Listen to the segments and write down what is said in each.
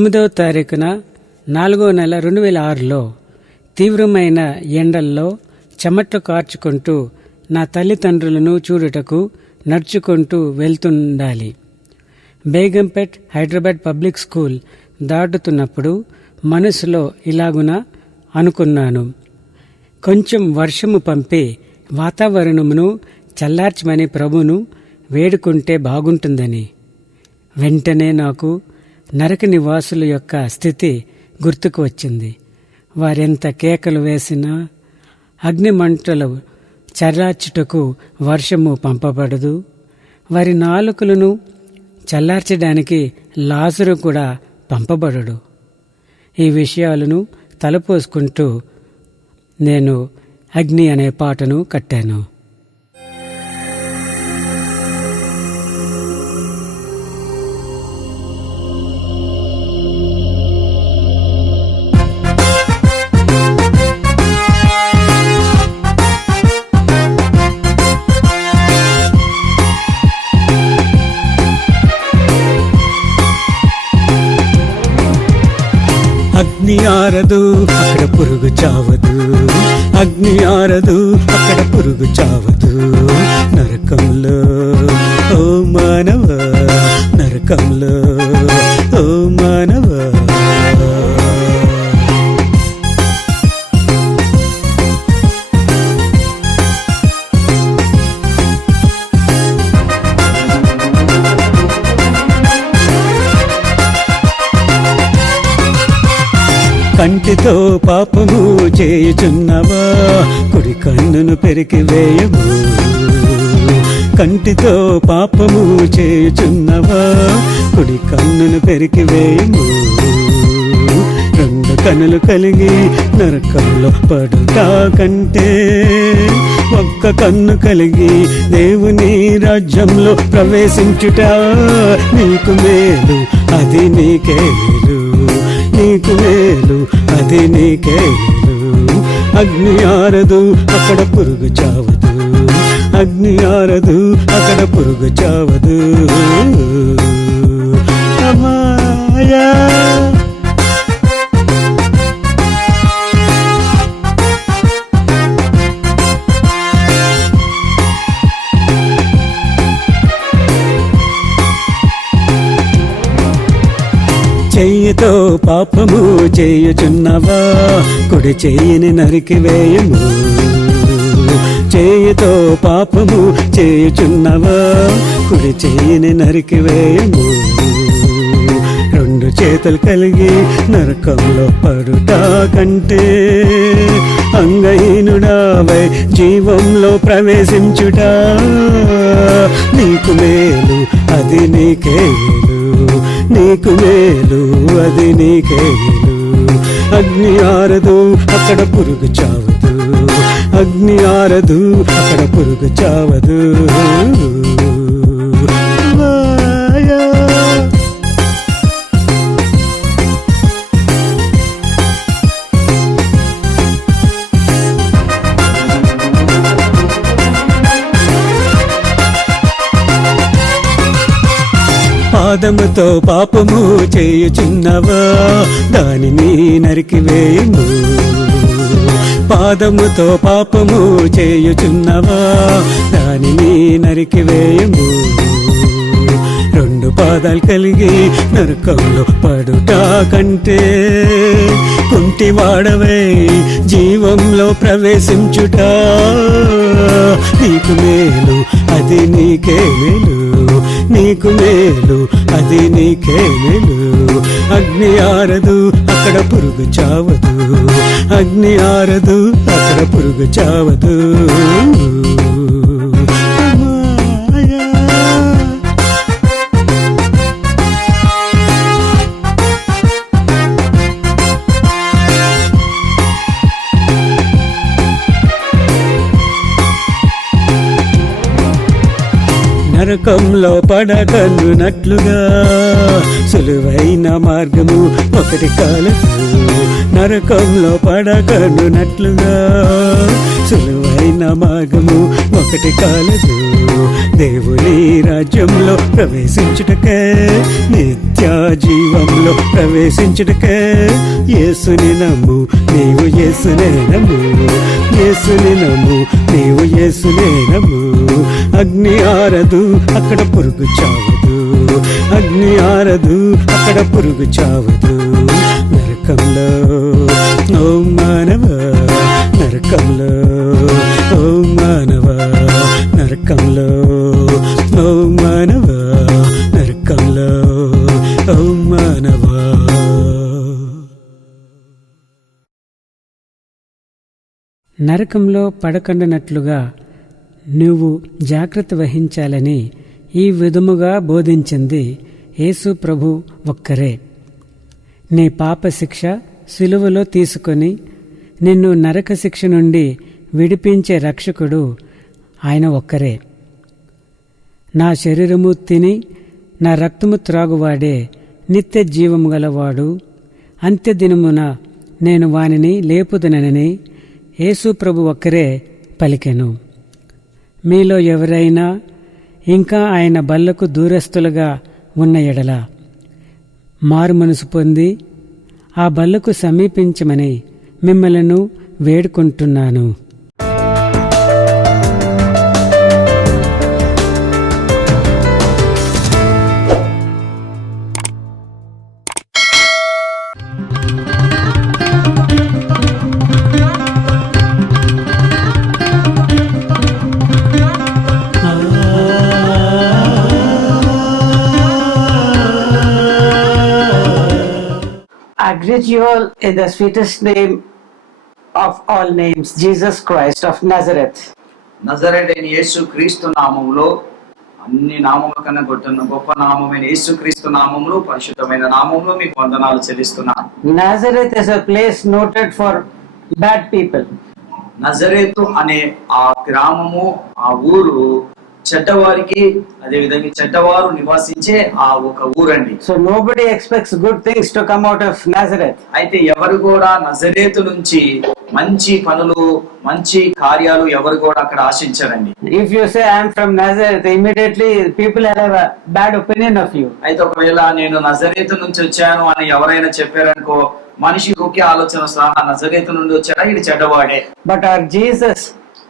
9వ తారీఖున 4వ నెల 2006లో తీవ్రమైన ఎండల్లో చెమట్లు కార్చుకుంటూ నా తల్లిదండ్రులను చూడుటకు నడుచుకుంటూ వెళ్తుండాలి. బేగంపేట్ హైదరాబాద్ పబ్లిక్ స్కూల్ దాటుతున్నప్పుడు మనసులో ఇలాగున అనుకున్నాను, కొంచెం వర్షము పంపి వాతావరణమును చల్లార్చమని ప్రభును వేడుకుంటే బాగుంటుందని. వెంటనే నాకు నరక నివాసుల యొక్క స్థితి గుర్తుకు వచ్చింది. వారెంత కేకలు వేసినా అగ్నిమంటలు చల్లార్చుటకు వర్షము పంపబడదు. వారి నాలుకలను చల్లార్చడానికి లాజరు కూడా పంపబడడు. ఈ విషయాలను తలపోసుకుంటూ నేను అగ్ని అనే పాటను కట్టాను. అగ్ని ఆరదు అక్కడ పురుగు చావదు, అగ్ని ఆరదు అక్కడ పురుగు చావదు. నరకంలో ఓ మానవ, నరకంలో ఓ మానవ. కంటితో పాపము చేయుచున్నవా, కుడి కన్నును పెరికివేయము. కంటితో పాపము చేయుచున్నవా, కుడి కన్నును పెరికివేయము. రెండు కన్నులు కలిగి నరకంలో పడుట కంటే ఒక్క కన్ను కలిగి దేవుని రాజ్యంలో ప్రవేశించుట నీకు మేలు, అది నీకే మేలు, నీకు మేలు, అది నీకే మేలు. అగ్ని ఆరదు అక్కడ పురుగు చావదు, అగ్ని ఆరదు అక్కడ పురుగు చావదు. అమాయా చెయ్యితో పాపము చేయుచున్నవా, కుడి చెయ్యిని నరికివేయము. చెయ్యితో పాపము చేయుచున్నవా, కుడి చెయ్యిని నరికివేయము. రెండు చేతులు కలిగి నరకంలో పడుట కంటే అంగహీనుడావై జీవంలో ప్రవేశించుట నీకు మేలు, అది నీకే మేలు, నీకు మేలు, అది నీకే మేలు. అగ్ని ఆరదు అక్కడ పురుగు చావదు, అగ్ని ఆరదు అక్కడ పురుగు చావదు. పాదముతో పాపము చేయుచున్నవా, దానిని నరికివేయము. పాదముతో పాపము చేయుచున్నవా, దానిని నరికివేయము. రెండు పాదాలు కలిగి నరకంలో పడుట కంటే కుంటివాడవై జీవంలో ప్రవేశించుట నీకు మేలు, అది నీకే మేలు, నీకు మేలు, అది నీకే మేలు. అగ్ని ఆరదు అక్కడ పురుగు చావదు, అగ్ని ఆరదు అక్కడ పురుగు చావదు. నరకంలో పడకనున్నట్లుగా సులువైన మార్గము ఒకటి కాలదు. నరకంలో పడకనున్నట్లుగా సులువైన మార్గము ఒకటి కాలదు. దేవుని రాజ్యంలో ప్రవేశించుటకే, నిత్య జీవంలో ప్రవేశించుటకే యేసుని నమ్ము, నీవు యేసునే నమ్ము. యేసుని నమ్ము, నీవు యేసునే నమ్ము. అగ్ని ఆరదు, అక్కడ పురుగు చావదు. అగ్ని ఆరదు, అక్కడ పురుగు చావదు. నరకంలో ఓ మానవ, నరకంలో ఓ మానవ, నరకంలో ఓ మానవ, నరకంలో ఓ మానవ. నరకంలో పడకండనట్లుగా నువ్వు జాగ్రత్త వహించాలని ఈ విధముగా బోధించింది యేసు ప్రభు ఒక్కరే. నీ పాప శిక్ష సిలువలో తీసుకొని నిన్ను నరక శిక్ష నుండి విడిపించే రక్షకుడు ఆయన ఒక్కరే. నా శరీరము తిని నా రక్తము త్రాగువాడే నిత్య జీవము గలవాడు, అంత్యదినమున నేను వానిని లేపుదనని యేసు ప్రభు ఒక్కరే పలికెను. మీలో ఎవరైనా ఇంకా ఆయన బల్లకు దూరస్తులుగా ఉన్న ఎడల మారు మనసు పొంది ఆ బల్లకు సమీపించమని మిమ్మలను వేడుకుంటున్నాను. I greet you all in the sweetest name of all names, Jesus Christ of Nazareth. నజరేయుడైన యేసు క్రీస్తు నామములో, అన్ని నామముల కన్నా గొప్ప నామమైన యేసు క్రీస్తు నామములో, పరిశుద్ధమైన నామములో మీకు వందనాలు చెల్లిస్తున్నాను. Nazareth is a place noted for bad people. నజరేతు అనే ఆ గ్రామము, ఆ ఊరు చెడ్డవారికి, అదే విధంగా చెడ్డవారు నివాసించే ఆ ఒక ఊరండి. So nobody expects good things to come out of Nazareth. అయితే ఎవరు కూడా నజరేతు నుంచి మంచి పనులు, మంచి కార్యాలు ఎవరు కూడా అక్కడ ఆశించారండి. If you say I am from Nazareth, immediately people have a bad opinion of you. అయితే ఒకవేళ నేను నజరేతు నుంచి వచ్చాను అని ఎవరైనా చెప్పారనుకో, మనిషికి ఒకే ఆలోచన వస్తుంది, నజరేతు నుండి వచ్చాడా, ఇది చెడ్డవాడే. But our Jesus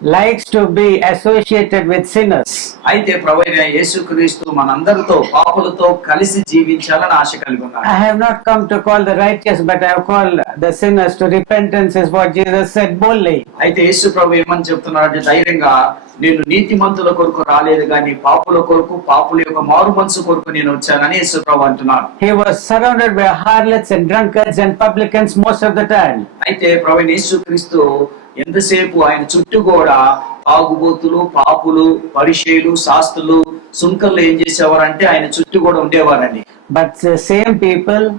likes to be associated with sinners. అయితే ప్రభువైన యేసుక్రీస్తు మనందరితో, పాపులతో కలిసి జీవించాలని ఆశ కలిగి ఉన్నారు. I have not come to call the righteous, but I have called the sinners to repentance, is what Jesus said boldly. అయితే యేసు ప్రభు ఏమని చెప్తున్నారంటే ధైర్యంగా, నేను నీతిమంతుల కొరకు రాలేదు కానీ పాపుల కొరకు, పాపుల యొక్క మారు మనసు కొరకు నేను వచ్చానని యేసు ప్రభు అంటున్నాడు. He was surrounded by harlots and drunkards and publicans most of the time. అయితే ప్రభువైన యేసుక్రీస్తు ఎంతసేపు ఆయన చుట్టూ కూడా తాగుబోతులు, పాపులు, పరిసయ్యులు, శాస్త్రులు, సుంకర్లు ఏం చేసేవారంటే ఆయన చుట్టూ కూడా ఉండేవారండి. But the same people,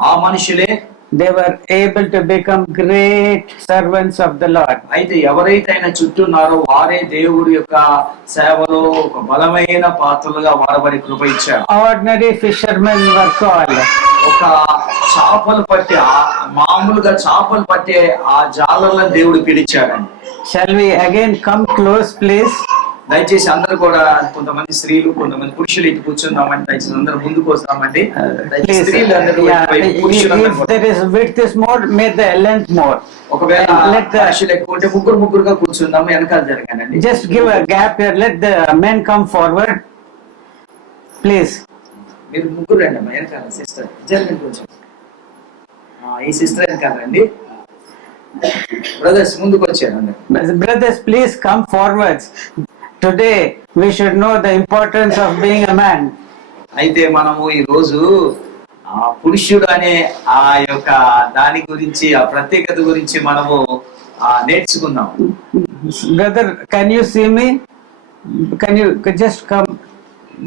ఆ మనుషులే they were able to become great servants of the Lord. అయితే ఎవరైతే ఆయన చుట్టూ ఉన్నారో వారే దేవుడి యొక్క సేవలో ఒక బలమైన పాత్రలుగా వాడబడి కృప ఇచ్చారు. Ordinary fishermen were called. ఒక చేపలు పట్టే, మామూలుగా చేపలు పట్టే ఆ జాలర్లను దేవుడు పిలిచాడండి. Shall we again come close, please? దయచేసి అందరూ కూడా, కొంతమంది స్త్రీలు, కొంతమంది పురుషులు ఇటు కూర్చుందామండి. దయచేసి అందరూ ముందుకు వస్తామండి. Please, స్త్రీలు అందరూ if there is width is more, make the length more. ఒకవేళ Let the- పురుషులు ఎక్కువ ఉంటే ముగ్గురుగా కూర్చుందాము, వెనకాల జరగానండి. Just give a gap here. Let the men come forward, please. మీరు ముగ్గురు రండి అమ్మా, వెనకాల సిస్టర్ జరగండి కొంచెం. ఈ సిస్టర్ వెనకాల రండి. బ్రదర్స్ ముందుకు వచ్చారు. Brothers, please come forwards. Today we should know the importance of being a man. అయితే మనము ఈ రోజు ఆ పురుషుడు అనే ఆ యొక్క దాని గురించి, ఆ ప్రత్యేకత గురించి మనము నేర్చుకుందాం. Brother, can you see me? Can you just come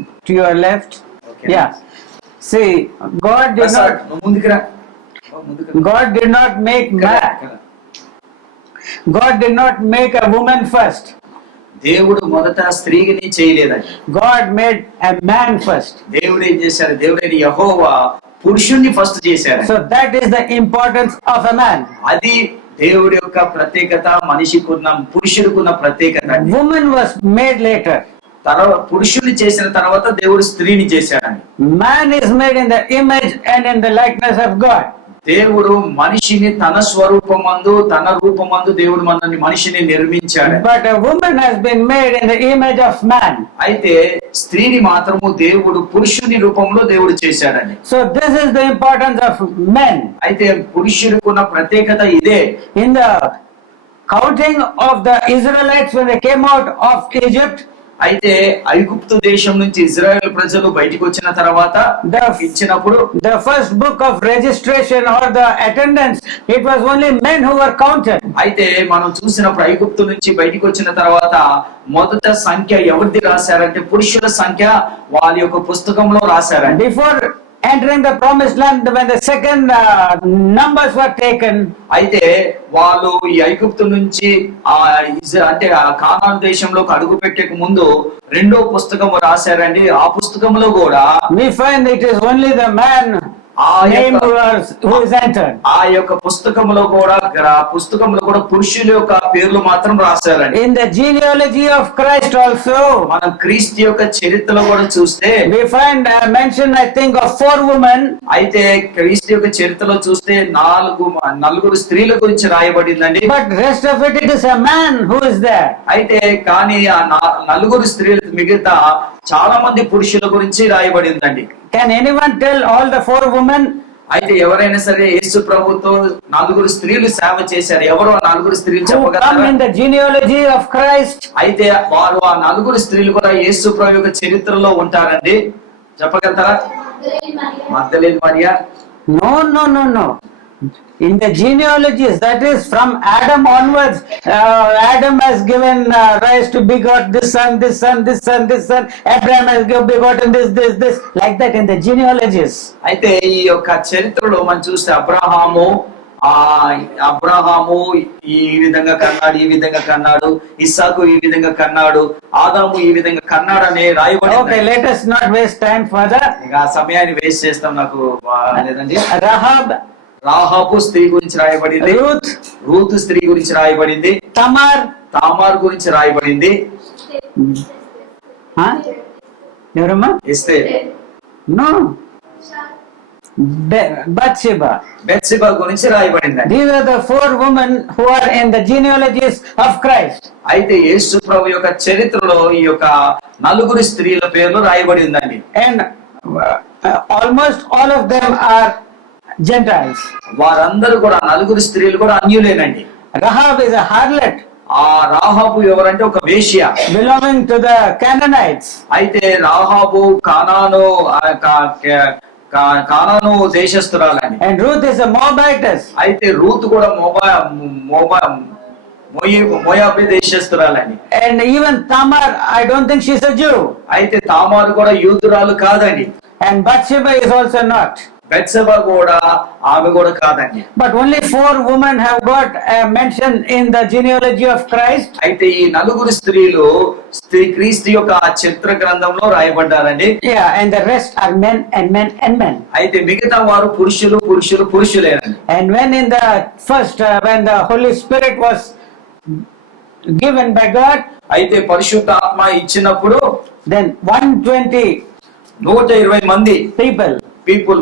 to your left? Okay. Yeah. See, God did not. ముందుకురా. God did not make man. God did not make a woman first. దేవుడు మొదట స్త్రీని చేయలేదండి. God made a man first. దేవుడు ఏం చేశారు? దేవుడైన యెహోవా పురుషుణ్ణి first చేశారు. So that is the importance of a man. అది దేవుడి యొక్క ప్రత్యేకత, మనిషికున్న పురుషుడికున్న ప్రత్యేకత. Woman was made later. తర్వాత పురుషుని చేసిన తర్వాత దేవుడు స్త్రీని చేశాడని. Man is made in the image and in the likeness of God. దేవుడు మనిషిని తన స్వరూపమందు, తన రూపమందు దేవుడు మనల్ని మనిషిని నిర్మించాడు. But a woman has been made in the image of man. అయితే స్త్రీని మాత్రము దేవుడు పురుషుని రూపంలో దేవుడు చేశాడని. So this is the importance of men. అయితే పురుషుడికి ఉన్న ప్రత్యేకత ఇదే. In the counting of the Israelites when they came out of Egypt, అయితే ఐగుప్తు దేశం నుంచి ఇజ్రాయెల్ ప్రజలు బయటికి వచ్చిన తర్వాత ఇచ్చినప్పుడు the first book of registration or the attendance, it was only men who were counted. అయితే మనం చూసినప్పుడు ఐగుప్తు నుంచి బయటికి వచ్చిన తర్వాత మొదట సంఖ్య ఎవరిది రాశారంటే పురుషుల సంఖ్య వాళ్ళ యొక్క పుస్తకంలో రాశారండి. Before entering the promised land, when the second numbers were taken, అయితే వాళ్ళు ఈ ఐగుప్తు నుంచి అంటే ఆ కానాను దేశంలోకి అడుగు పెట్టక ముందు రెండో పుస్తకం రాశారండి. ఆ పుస్తకంలో కూడా we find it is only the man name who is entered. ఆ యొక్క పుస్తకంలో కూడా పురుషుల యొక్క పేర్లు మాత్రం రాశారండి. In the genealogy of Christ also, మనం క్రీస్తు యొక్క చరిత్రలో కూడా చూస్తే we find a mention, I think, of 4 women. అయితే క్రీస్తు యొక్క చరిత్రలో చూస్తే నలుగురు స్త్రీల గురించి రాయబడిందండి. But rest of it is a man who is there. అయితే కానీ ఆ నలుగురు స్త్రీల మిగతా చాలా మంది పురుషుల గురించి రాయబడిందండి. Can anyone tell all the 4 women? అయితే ఎవరైనా సరే యేసు ప్రభుతో నలుగురు స్త్రీలు సేవ చేశారు. ఎవరు ఆ నలుగురు స్త్రీలు Who come చెప్పగలరా? in the genealogy of Christ? అయితే వారు ఆ నలుగురు స్త్రీలు కూడా యేసు ప్రభు యొక్క చరిత్రలో ఉంటారండి. చెప్పగలుగుతారా? మగ్దలేనే Mariya. No. In the genealogies, that is from Adam onwards, Adam has given rise to begot this son, this son, this son, this son. Abraham has begotten this, like that in the genealogies. అయితే ఈ యొక్క చరిత్రలో మనం చూస్తే అబ్రహాము ఈ విధంగా కన్నాడు, ఈ విధంగా కన్నాడు, ఇస్సాకు ఈ విధంగా కన్నాడు, ఆదాము ఈ విధంగా కన్నాడు అని రాయబడింది. Okay, let us not waste time further. ఇక ఆ సమయాన్ని వేస్ట్ చేస్తాం నాకు లేదండి. రాహాబు స్త్రీ గురించి రాయబడింది. రూత్ స్త్రీ గురించి రాయబడింది. తామార్ గురించి రాయబడింది. ఎవరమ్మా? ఎస్తేర్. నో, బత్షెబా గురించి రాయబడింది. These are the 4 women who are in the genealogies of Christ. అయితే యేసు ప్రభు యొక్క చరిత్రలో ఈ యొక్క నలుగురు స్త్రీల పేర్లు రాయబడి ఉందండి. And almost all of them are Gentiles. వారందరూ కూడా నలుగురు స్త్రీలు కూడా అన్యులేనండి. Rahab is a harlot. ఆ రాహాబు ఎవరంటే ఒక వేశ్య, belonging to the Canaanites. అయితే రాహాబు కానాను దేశస్తురాలని. And Ruth is a Moabitess. అయితే రూత్ కూడా Moab దేశస్తురాలని. And even Tamar, I don't think she's a Jew. అయితే తామారు కూడా యూదురాలు కాదండి. And Bathsheba is also not. Bathsheba కూడా ఆమె కూడా కాదండి. But only 4 women have got a mention in the genealogy of Christ. అయితే ఈ నలుగురు స్త్రీలు క్రీస్తు యొక్క చరిత్ర గ్రంథంలో రాయబడ్డారండి. Yeah, and the rest are men and men and men. అయితే మిగతా వారు పురుషులేనండి. And when in the first when the Holy Spirit was given by God, అయితే పరిశుద్ధాత్మ ఇచ్చినప్పుడు then 120 మంది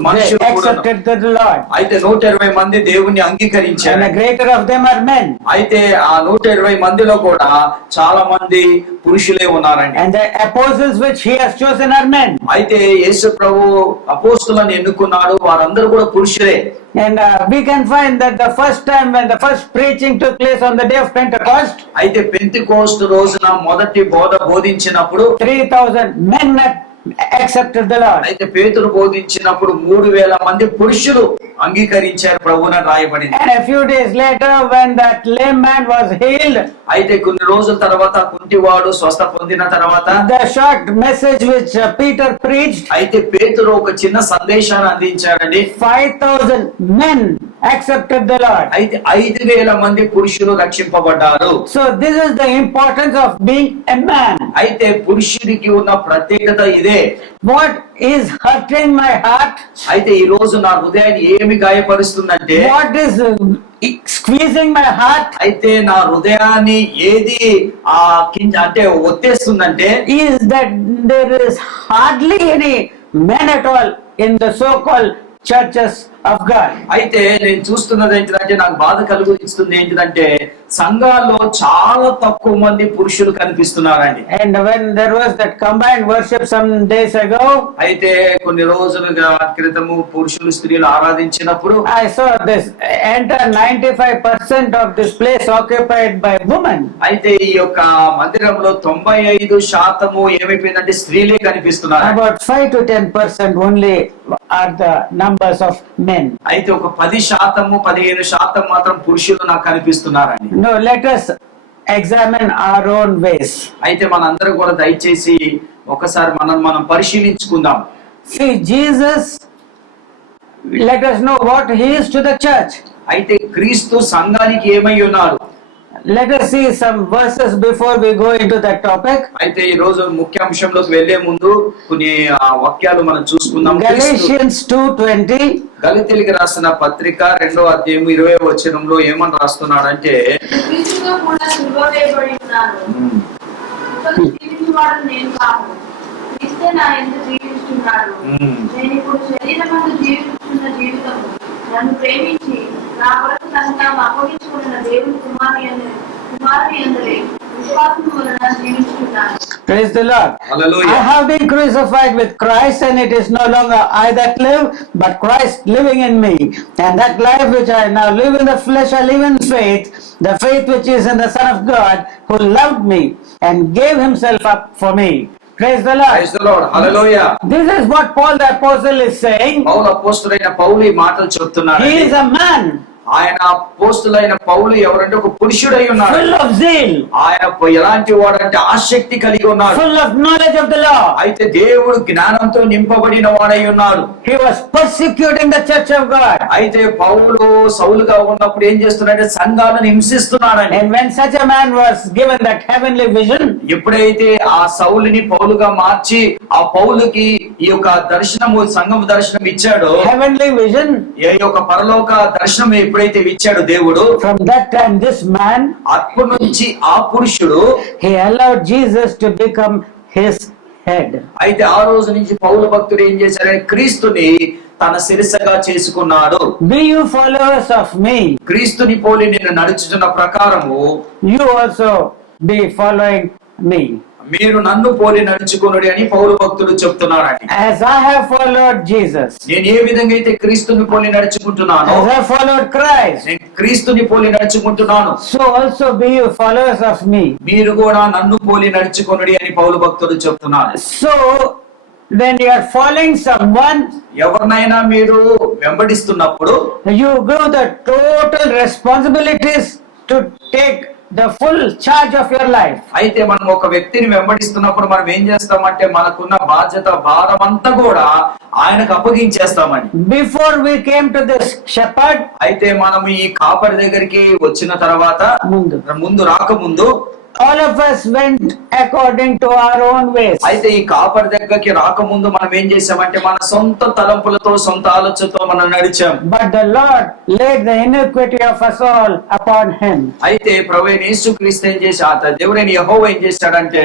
మనుషులు accepted the Lord. అయితే 120 మంది దేవుణ్ణి అంగీకరించారు. And the greater of them are men. అయితే ఆ 120 మందిలో కూడా చాలా మంది పురుషులే ఉన్నారండి. And the apostles which he has chosen are men. అయితే యేసు ప్రభు అపోస్తలులను ఎన్నుకున్నాడు, వారందరూ కూడా పురుషులే. And we can find that the first time when the first preaching took place on the day of Pentecost, అయితే పెంతెకోస్తు రోజున మొదటి బోధించినప్పుడు 3,000 men accepted the Lord. అయితే పేతురు బోధించినప్పుడు 3000 మంది పురుషులు అంగీకరించారు ప్రభువుని రాయబడింది. And a few days later, when that lame man was healed, అయితే కొన్ని రోజుల తర్వాత కుంటివాడు స్వస్థ పొందిన తర్వాత the short message which Peter preached, అయితే పేతురు ఒక చిన్న సందేశాన్ని అందించాడండి. 5,000 men accepted the Lord. అయితే 5000 మంది పురుషులు రక్షింపబడ్డారు. So this is the importance of being a man. అయితే పురుషుడికి ఉన్న ప్రత్యేకత ఇదే. What is hurting my heart? అయితే ఈ రోజు నా హృదయాన్ని ఏమి గాయపరుస్తుందంటే, What is squeezing my heart? అయితే నా హృదయాన్ని ఏది అంటే ఒత్తేస్తుందంటే, Is that there is hardly any men at all in the so-called churches of God. అయితే నేను చూస్తున్నది ఏంటిదంటే, నాకు బాధ కలుగుతుంది ఏంటిదంటే, సంఘాల్లో చాలా తక్కువ మంది పురుషులు కనిపిస్తున్నారండి. And when there was that combined worship some days ago, అయితే కొన్ని రోజులుగా క్రితము పురుషులు స్త్రీలు ఆరాధించినప్పుడు I saw this entire 95% of this place occupied by women. అయితే ఈ యొక్క మందిరంలో 95% ఏమైపోయిందంటే స్త్రీలే కనిపిస్తున్నారు. About 5 to 10% only are the numbers of men. అయితే ఒక 10% 15% మాత్రం పురుషులు నాకు కనిపిస్తున్నారండి. No, let us examine our own ways. అయితే మనందరం కూడా దయచేసి ఒకసారి మనం పరిశీలించుకుందాం. See, Jesus, let us know what he is to the church. అయితే క్రీస్తు సంఘానికి ఏమై ఉన్నాడు. Let us see some verses before we go into that topic. అయితే ఈ రోజు ముఖ్యాంశంలోకి వెళ్లే ముందు కొన్ని వాక్యాలు మనం చూసుకుందాం. Galatians 2:20. గలతీయులకు రాసిన పత్రిక 2వ అధ్యాయం 20వ వచనంలో ఏమని రాస్తున్నాడంటే, క్రీస్తుతో కూడా సిలువ వేయబడి ఉన్నాను. ఇప్పుడు జీవించువాడు నేను కాదు, క్రీస్తే నా యందు జీవిస్తున్నాడు. నేను ఇప్పుడు శరీరమందు జీవిస్తున్న జీవితం నన్ను ప్రేమించి నా కొరకు తను తాము అప్పగించుకున్న దేవుని కుమారుని యందలి విశ్వాసం వలన జీవిస్తున్నాను. Praise the Lord. Hallelujah. I have been crucified with Christ, and it is no longer I that live, but Christ living in me. And that life which I now live in the flesh, I live in faith, the faith which is in the Son of God, who loved me and gave himself up for me. Praise the Lord. Praise the Lord. Hallelujah. This is what Paul the Apostle is saying. పౌలు అపోస్తలుడైన పౌలు ఈ మాటలు చెప్తున్నాడు. He is a man ఆయన అపోస్తలుడైన పౌలు ఎవరంటే ఒక పురుషుడై ఉన్నాడు. full of zeal, ఆయన ఎలాంటి వాడంటే ఆసక్తి కలిగి ఉన్నాడు. full of knowledge of the law. అయితే దేవుడు జ్ఞానంతో నింపబడిన వాడై ఉన్నాడు. He was persecuting the church of God. అయితే పౌలు సౌలుగా ఉన్నప్పుడు ఏం చేస్తున్నాడంటే సంఘాలను హింసిస్తున్నాడని. And when such a man was given that heavenly vision, ఎప్పుడైతే ఆ సౌలుని పౌలుగా మార్చి ఆ పౌలుకి ఈ యొక్క దర్శనము సంఘం దర్శనం ఇచ్చాడో, heavenly vision, ఈ యొక్క పరలోక దర్శనం ఎప్పుడైతే ఇచ్చాడు దేవుడు, from that time this man, అప్పటి నుంచి ఆ పురుషుడు he allowed Jesus to become his head. అయితే ఆ రోజు నుంచి పౌలు భక్తుడు ఏం చేశారంటే క్రీస్తుని తన శిరస్సుగా చేసుకున్నాడు. Be you followers of me, క్రీస్తుని పోలి నేను నడుచుచున్న ప్రకారము you also be following me. మీరు నన్ను పోలి నడుచుకునుడి అని పౌలు భక్తుడు చెప్తున్నాడండి. As I have followed Jesus, నేను ఏ విధంగా అయితే క్రీస్తుని పోలి నడుచుకుంటున్నానో, as I followed Christ, నేను క్రీస్తుని పోలి నడుచుకుంటున్నాను, so also be you followers of me. మీరు కూడా నన్ను పోలి నడుచుకునుడి అని పౌలు భక్తుడు చెప్తున్నాడు. So when you are following someone, ఎవరినైనా మీరు వెంబడిస్తున్నప్పుడు you give the total responsibilities to take the full charge of your life. అయితే మనం ఒక వ్యక్తిని వెంబడిస్తున్నప్పుడు మనం ఏం చేస్తామంటే మనకున్న బాధ్యత భారం అంతా కూడా ఆయనకు అప్పగించేస్తామని. Before we came to this shepherd, అయితే మనం ఈ కాపరి దగ్గరికి వచ్చిన తర్వాత ముందు రాకముందు all of us went according to our own ways. అయితే ఈ కాపరి దగ్గరికి రాకముందు మనం ఏం చేసామంటే మన సొంత తలంపులతో సొంత ఆలోచనతో మనం నడిచాం. But the Lord laid the iniquity of us all upon him. అయితే ప్రభువైన యేసుక్రీస్తు ఏం చేశాడు, దేవుడైన యెహోవా ఏం చేశాడంటే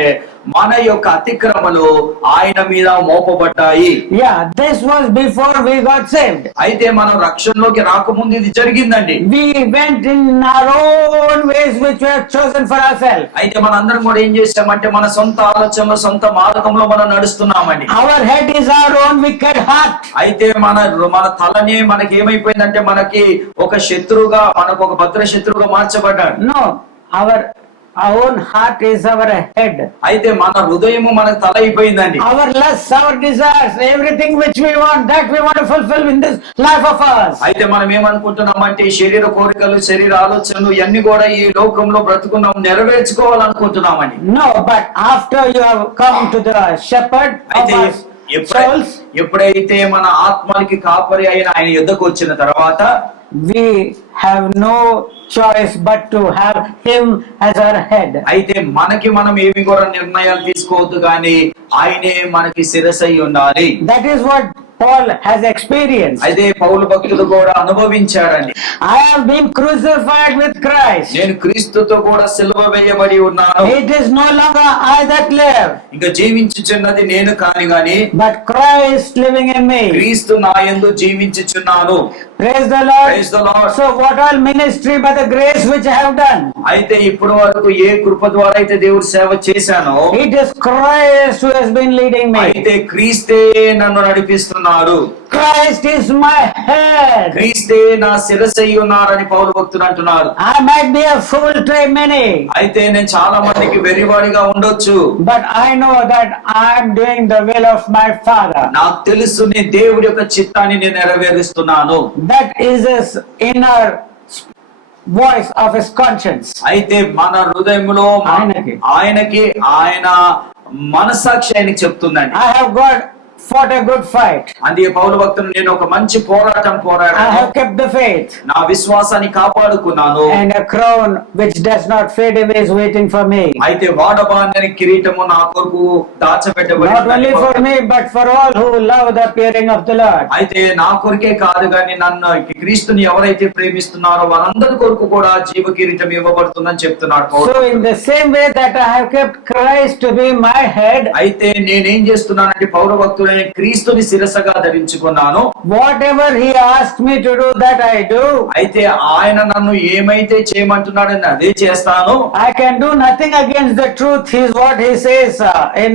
మన యొక్క అతిక్రమలు ఆయన మీద మోపబడ్డాయి. Yeah, this was before we got saved. అయితే మనం రక్షణలోకి రాకముందు ఇది జరిగిందండి. We went in our own ways which we have chosen for ourselves. అయితే మనందరం కూడా ఏం చేసామంటే మన సొంత ఆలోచనలో సొంత మార్గంలో మనం నడుస్తున్నామండి. Our head is our own wicked heart. అయితే మన తలనే మనకి ఏమైపోయిందంటే మనకి ఒక శత్రువుగా, మనకు ఒక భద్ర శత్రువుగా మార్చబడ్డాడు. No, our Our own heart is our head. అయితే మన హృదయము మనకు తల అయిపోయిందండి. Our lusts, our desires, everything which we want, that we want to fulfill in this life of ours. అయితే మనం ఏమనుకుంటున్నామంటే శరీర కోరికలు, శరీర ఆలోచనలు ఇవన్నీ కూడా ఈ లోకంలో బ్రతుకున్నాం నెరవేర్చుకోవాలనుకుంటున్నామండి. No, but after you have come to the shepherd of అయితే our souls, ఎప్పుడైతే మన ఆత్మలకి కాపరి అయిన ఆయన యుద్ధకు వచ్చిన తర్వాత we have no choice but to have him as our head. అయితే మనకి మనం ఏమి కూడా నిర్ణయాలు తీసుకోవద్దు కానీ ఆయనే మనకి శిరసై ఉండాలి. That is what Paul has experienced. అయితే పౌలు భక్తుడు కూడా అనుభవించాడండి. I have been crucified with Christ. నేను క్రీస్తుతో కూడా సిలువ వేయబడి ఉన్నాను. It is no longer I that live, ఇంకా జీవించుచున్నది నేను కాని గాని but Christ living in me. క్రీస్తు నా యందు జీవించుచున్నాను. Praise the Lord. Praise the Lord. So what all ministry by the grace which I have done? అయితే ఇప్పటి వరకు ఏ కృప ద్వారా అయితే దేవుడు సేవ చేశానో It is Christ who has been leading me. అయితే క్రీస్తే నన్ను నడిపిస్తున్నాడు. Christ is my head. క్రీస్తే నా శిరసై ఉన్నారని పౌలు భక్తుడు అంటున్నారు. I might be a fool to many, అయితే నేను చాలా మందికి వెర్రివాడిగా ఉండొచ్చు. but I know that I am doing the will of my Father. నాకు తెలుసు నేను దేవుడి యొక్క చిత్తాన్ని నేను నెరవేరుస్తున్నాను. That is his inner voice of his conscience. అయితే మన హృదయంలో ఆయనకి ఆయన మనసాక్షి ఆయనకి చెప్తుందండి. I have fought a good fight. అందుకే పౌలు భక్తుడు నేను ఒక మంచి పోరాటం I పోరాడాను. have kept the faith. నా విశ్వాసాన్ని కాపాడుకున్నాను. And a crown which does not fade away is waiting for me. అయితే వాడబాందని కిరీటము నా కొరకు దాచబెట్టబడి Not only for me, but for all who love the appearing of the Lord. అయితే నా కొరకే కాదు కానీ నన్ను క్రీస్తుని ఎవరైతే ప్రేమిస్తున్నారో వారందరి కొరకు కూడా జీవ కిరీటం ఇవ్వబడుతుందని చెప్తున్నాడు పౌలు. So in the same way that I have kept Christ to be my head, అయితే నేనేం చేస్తున్నానంటే పౌలు భక్తుడు క్రీస్తుని శిరసగా ధరించుకున్నాను. whatever he asked me to do, that I do. అయితే ఆయన నన్ను ఏమైతే చేయమంటున్నాడని అదే చేస్తాను. I can do nothing against the truth, is what he says in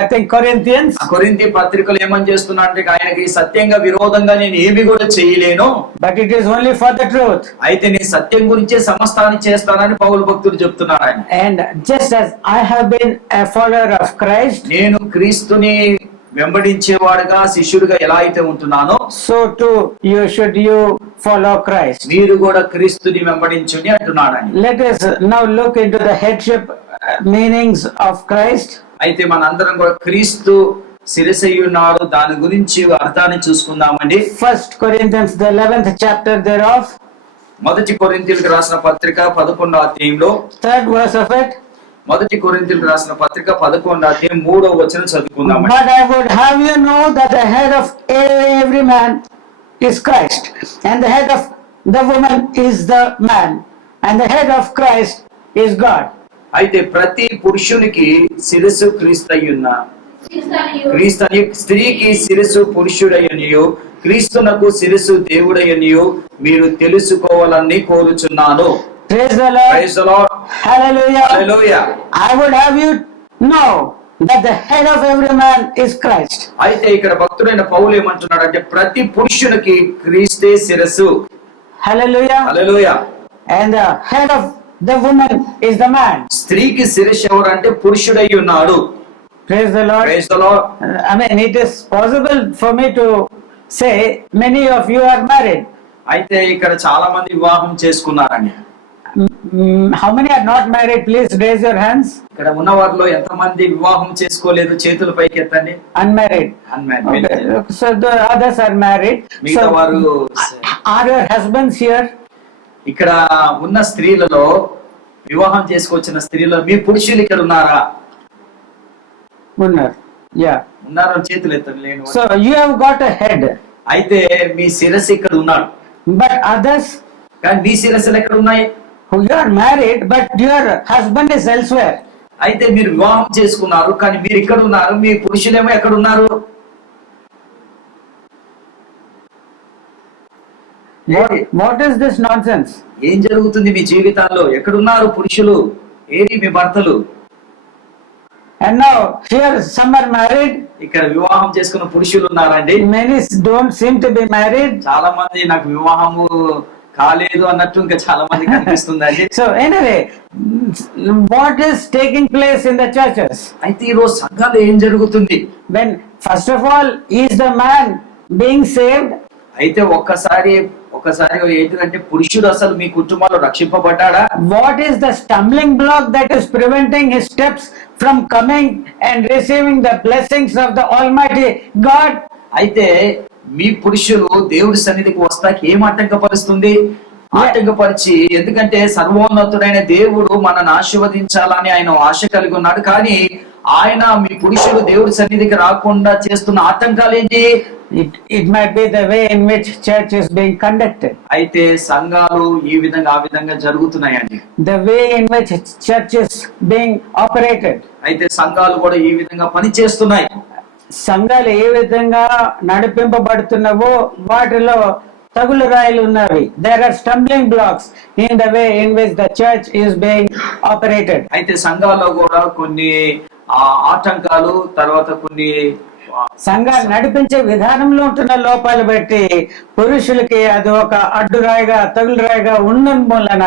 I think Corinthians. కొరింథీ పత్రికలు ఏమని చేస్తున్నాడంటే ఆయనకి సత్యంగా విరోధంగా నేను ఏమి కూడా చేయలేను, But it is only for the truth. అయితే నేను సత్యం గురించే సమస్తాన్ని చేస్తానని పౌలు భక్తుడు చెప్తున్నాడు ఆయన. And just as I have been a follower of Christ, నేను క్రీస్తుని వెంబడించేవాడుగా శిష్యుడిగా ఎలా అయితే ఉంటున్నానో so too you follow Christ. మీరు కూడా క్రీస్తుని వెంబడించుని అంటున్నాడని. Let us now look into the headship meanings of Christ. అయితే మనందరం కూడా క్రీస్తు శిరసై ఉన్నాడు దాని గురించి అర్థాన్ని చూసుకుందామండి. 1 Corinthians the 11th chapter thereof, మొదటి కొరింథీయులకు రాసిన పత్రిక 11వ అధ్యాయంలో 3rd verse of it. మొదటి కొరింథీయులకు రాసిన పత్రిక 11వ అధ్యాయం 3వ వచనం చదువుకుందామండి. But I would have you know that the head of every man is Christ, and the head of the woman is the man, and the head of Christ is God. అయితే ప్రతి పురుషునికి శిరస్సు క్రీస్తయ్యున్న క్రీస్తు స్త్రీకి శిరస్సు పురుషుడయ్యనియు క్రీస్తునకు శిరస్సు దేవుడయ్యనియు మీరు తెలుసుకోవాలని కోరుచున్నాను. Praise the Lord. Praise the Lord. Hallelujah. Hallelujah. I would have you know that the head of every man is Christ. అయితే ఇక్కడ భక్తుడైన పౌలు ఏమంటున్నాడంటే ప్రతి పురుషునికి క్రీస్తే శిరస్సు. Hallelujah. Hallelujah. And the head of the woman is the man. స్త్రీకి శిరస్సు ఎవరంటే పురుషుడై ఉన్నాడు. Praise the Lord. Praise the Lord. I mean, it is possible for me to say many of you are married. అయితే ఇక్కడ చాలా మంది వివాహం చేసుకున్నారండి. How many are not married? Please raise your hands. ఇక్కడ ఉన్న వారిలో ఎంత మంది వివాహం చేసుకోలేదు చేతులు పైకి ఎత్తండి. Unmarried. Unmarried. Okay. So the others are married. మిగతా వారు Are your husbands here? ఇక్కడ ఉన్న స్త్రీలలో వివాహం చేసుకొచ్చిన స్త్రీలో మీ పురుషులు ఇక్కడ ఉన్నారా? Unnar. Yeah. ఉన్నారా? చేతులు ఎత్తండి. లేని So you have got a head. అయితే మీ శిరస్సు ఇక్కడ ఉన్నాడు. But others కానీ మీ శిరస్సులు ఎక్కడ ఉన్నాయి? who you are married, but your husband is elsewhere. అయితే మీరు వివాహం చేసుకున్నారు కానీ మీరు ఇక్కడ ఉన్నారు, మీ పురుషులేమో ఎక్కడ ఉన్నారు? What is this nonsense? ఏం జరుగుతుంది మీ జీవితాల్లో? ఎక్కడున్నారు పురుషులు? ఏరి మీ భర్తలు? And now here some are married. ఇక్కడ వివాహం చేసుకున్న పురుషులు ఉన్నారండి. Many don't seem to be married. చాలా మంది నాకు వివాహము కాలేదు అన్నట్టు ఇంకా చాలా మంది కనిపిస్తుందండి. So anyway, what is taking place in the churches? అయితే ఈ రోజు సంఘాలు ఏం జరుగుతుంది? When first of all, is the man being saved? అయితే ఒక్కసారి ఏంటంటే పురుషుడు అసలు మీ కుటుంబంలో రక్షింపబడ్డాడా? What is the stumbling block that is preventing his steps from coming and receiving the blessings of the Almighty God? అయితే మీ పురుషులు దేవుడి సన్నిధికి వస్తాకి ఏం ఆటంకపరుస్తుంది? ఆటంకపరిచి, ఎందుకంటే సర్వోన్నతుడైన దేవుడు మనల్ని ఆశీర్వదించాలని ఆయన ఆశ కలిగి ఉన్నాడు. కానీ ఆయన మీ పురుషులు దేవుడి సన్నిధికి రాకుండా చేస్తున్న ఆటంకాలు ఏంటి? It might be the way in which church is being conducted. అయితే సంఘాలు ఈ విధంగా ఆ విధంగా జరుగుతున్నాయండి. The way in which church is being operated. అయితే సంఘాలు కూడా ఈ విధంగా పని చేస్తున్నాయి. సంఘాలు ఏ విధంగా నడిపింపబడుతున్నావో వాటిలో తగులు రాయిలు ఉన్నవి. There are stumbling blocks in the way in which the church is being operated. అయితే సంఘాల్లో కూడా కొన్ని ఆటంకాలు, తర్వాత కొన్ని సంఘాలు నడిపించే విధానంలో ఉంటున్న లోపాలు బట్టి పురుషులకి అది ఒక అడ్డురాయిగా తగులు రాయిగా ఉన్న మూలన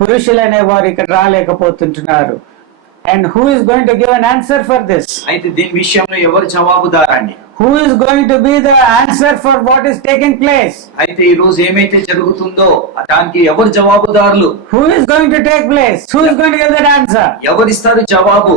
పురుషులు అనే వారు ఇక్కడ రాలేకపోతుంటున్నారు. And who is going to give an answer for this? అయితే దీని విషయంలో ఎవరు జవాబుదారండి? Who is going to be the answer for what is taking place? అయితే ఈ రోజు ఏమైతే జరుగుతుందో దానికి ఎవరు జవాబుదారులు? Who is going to take place? Who is going to give that answer? ఎవరిస్తారు జవాబు?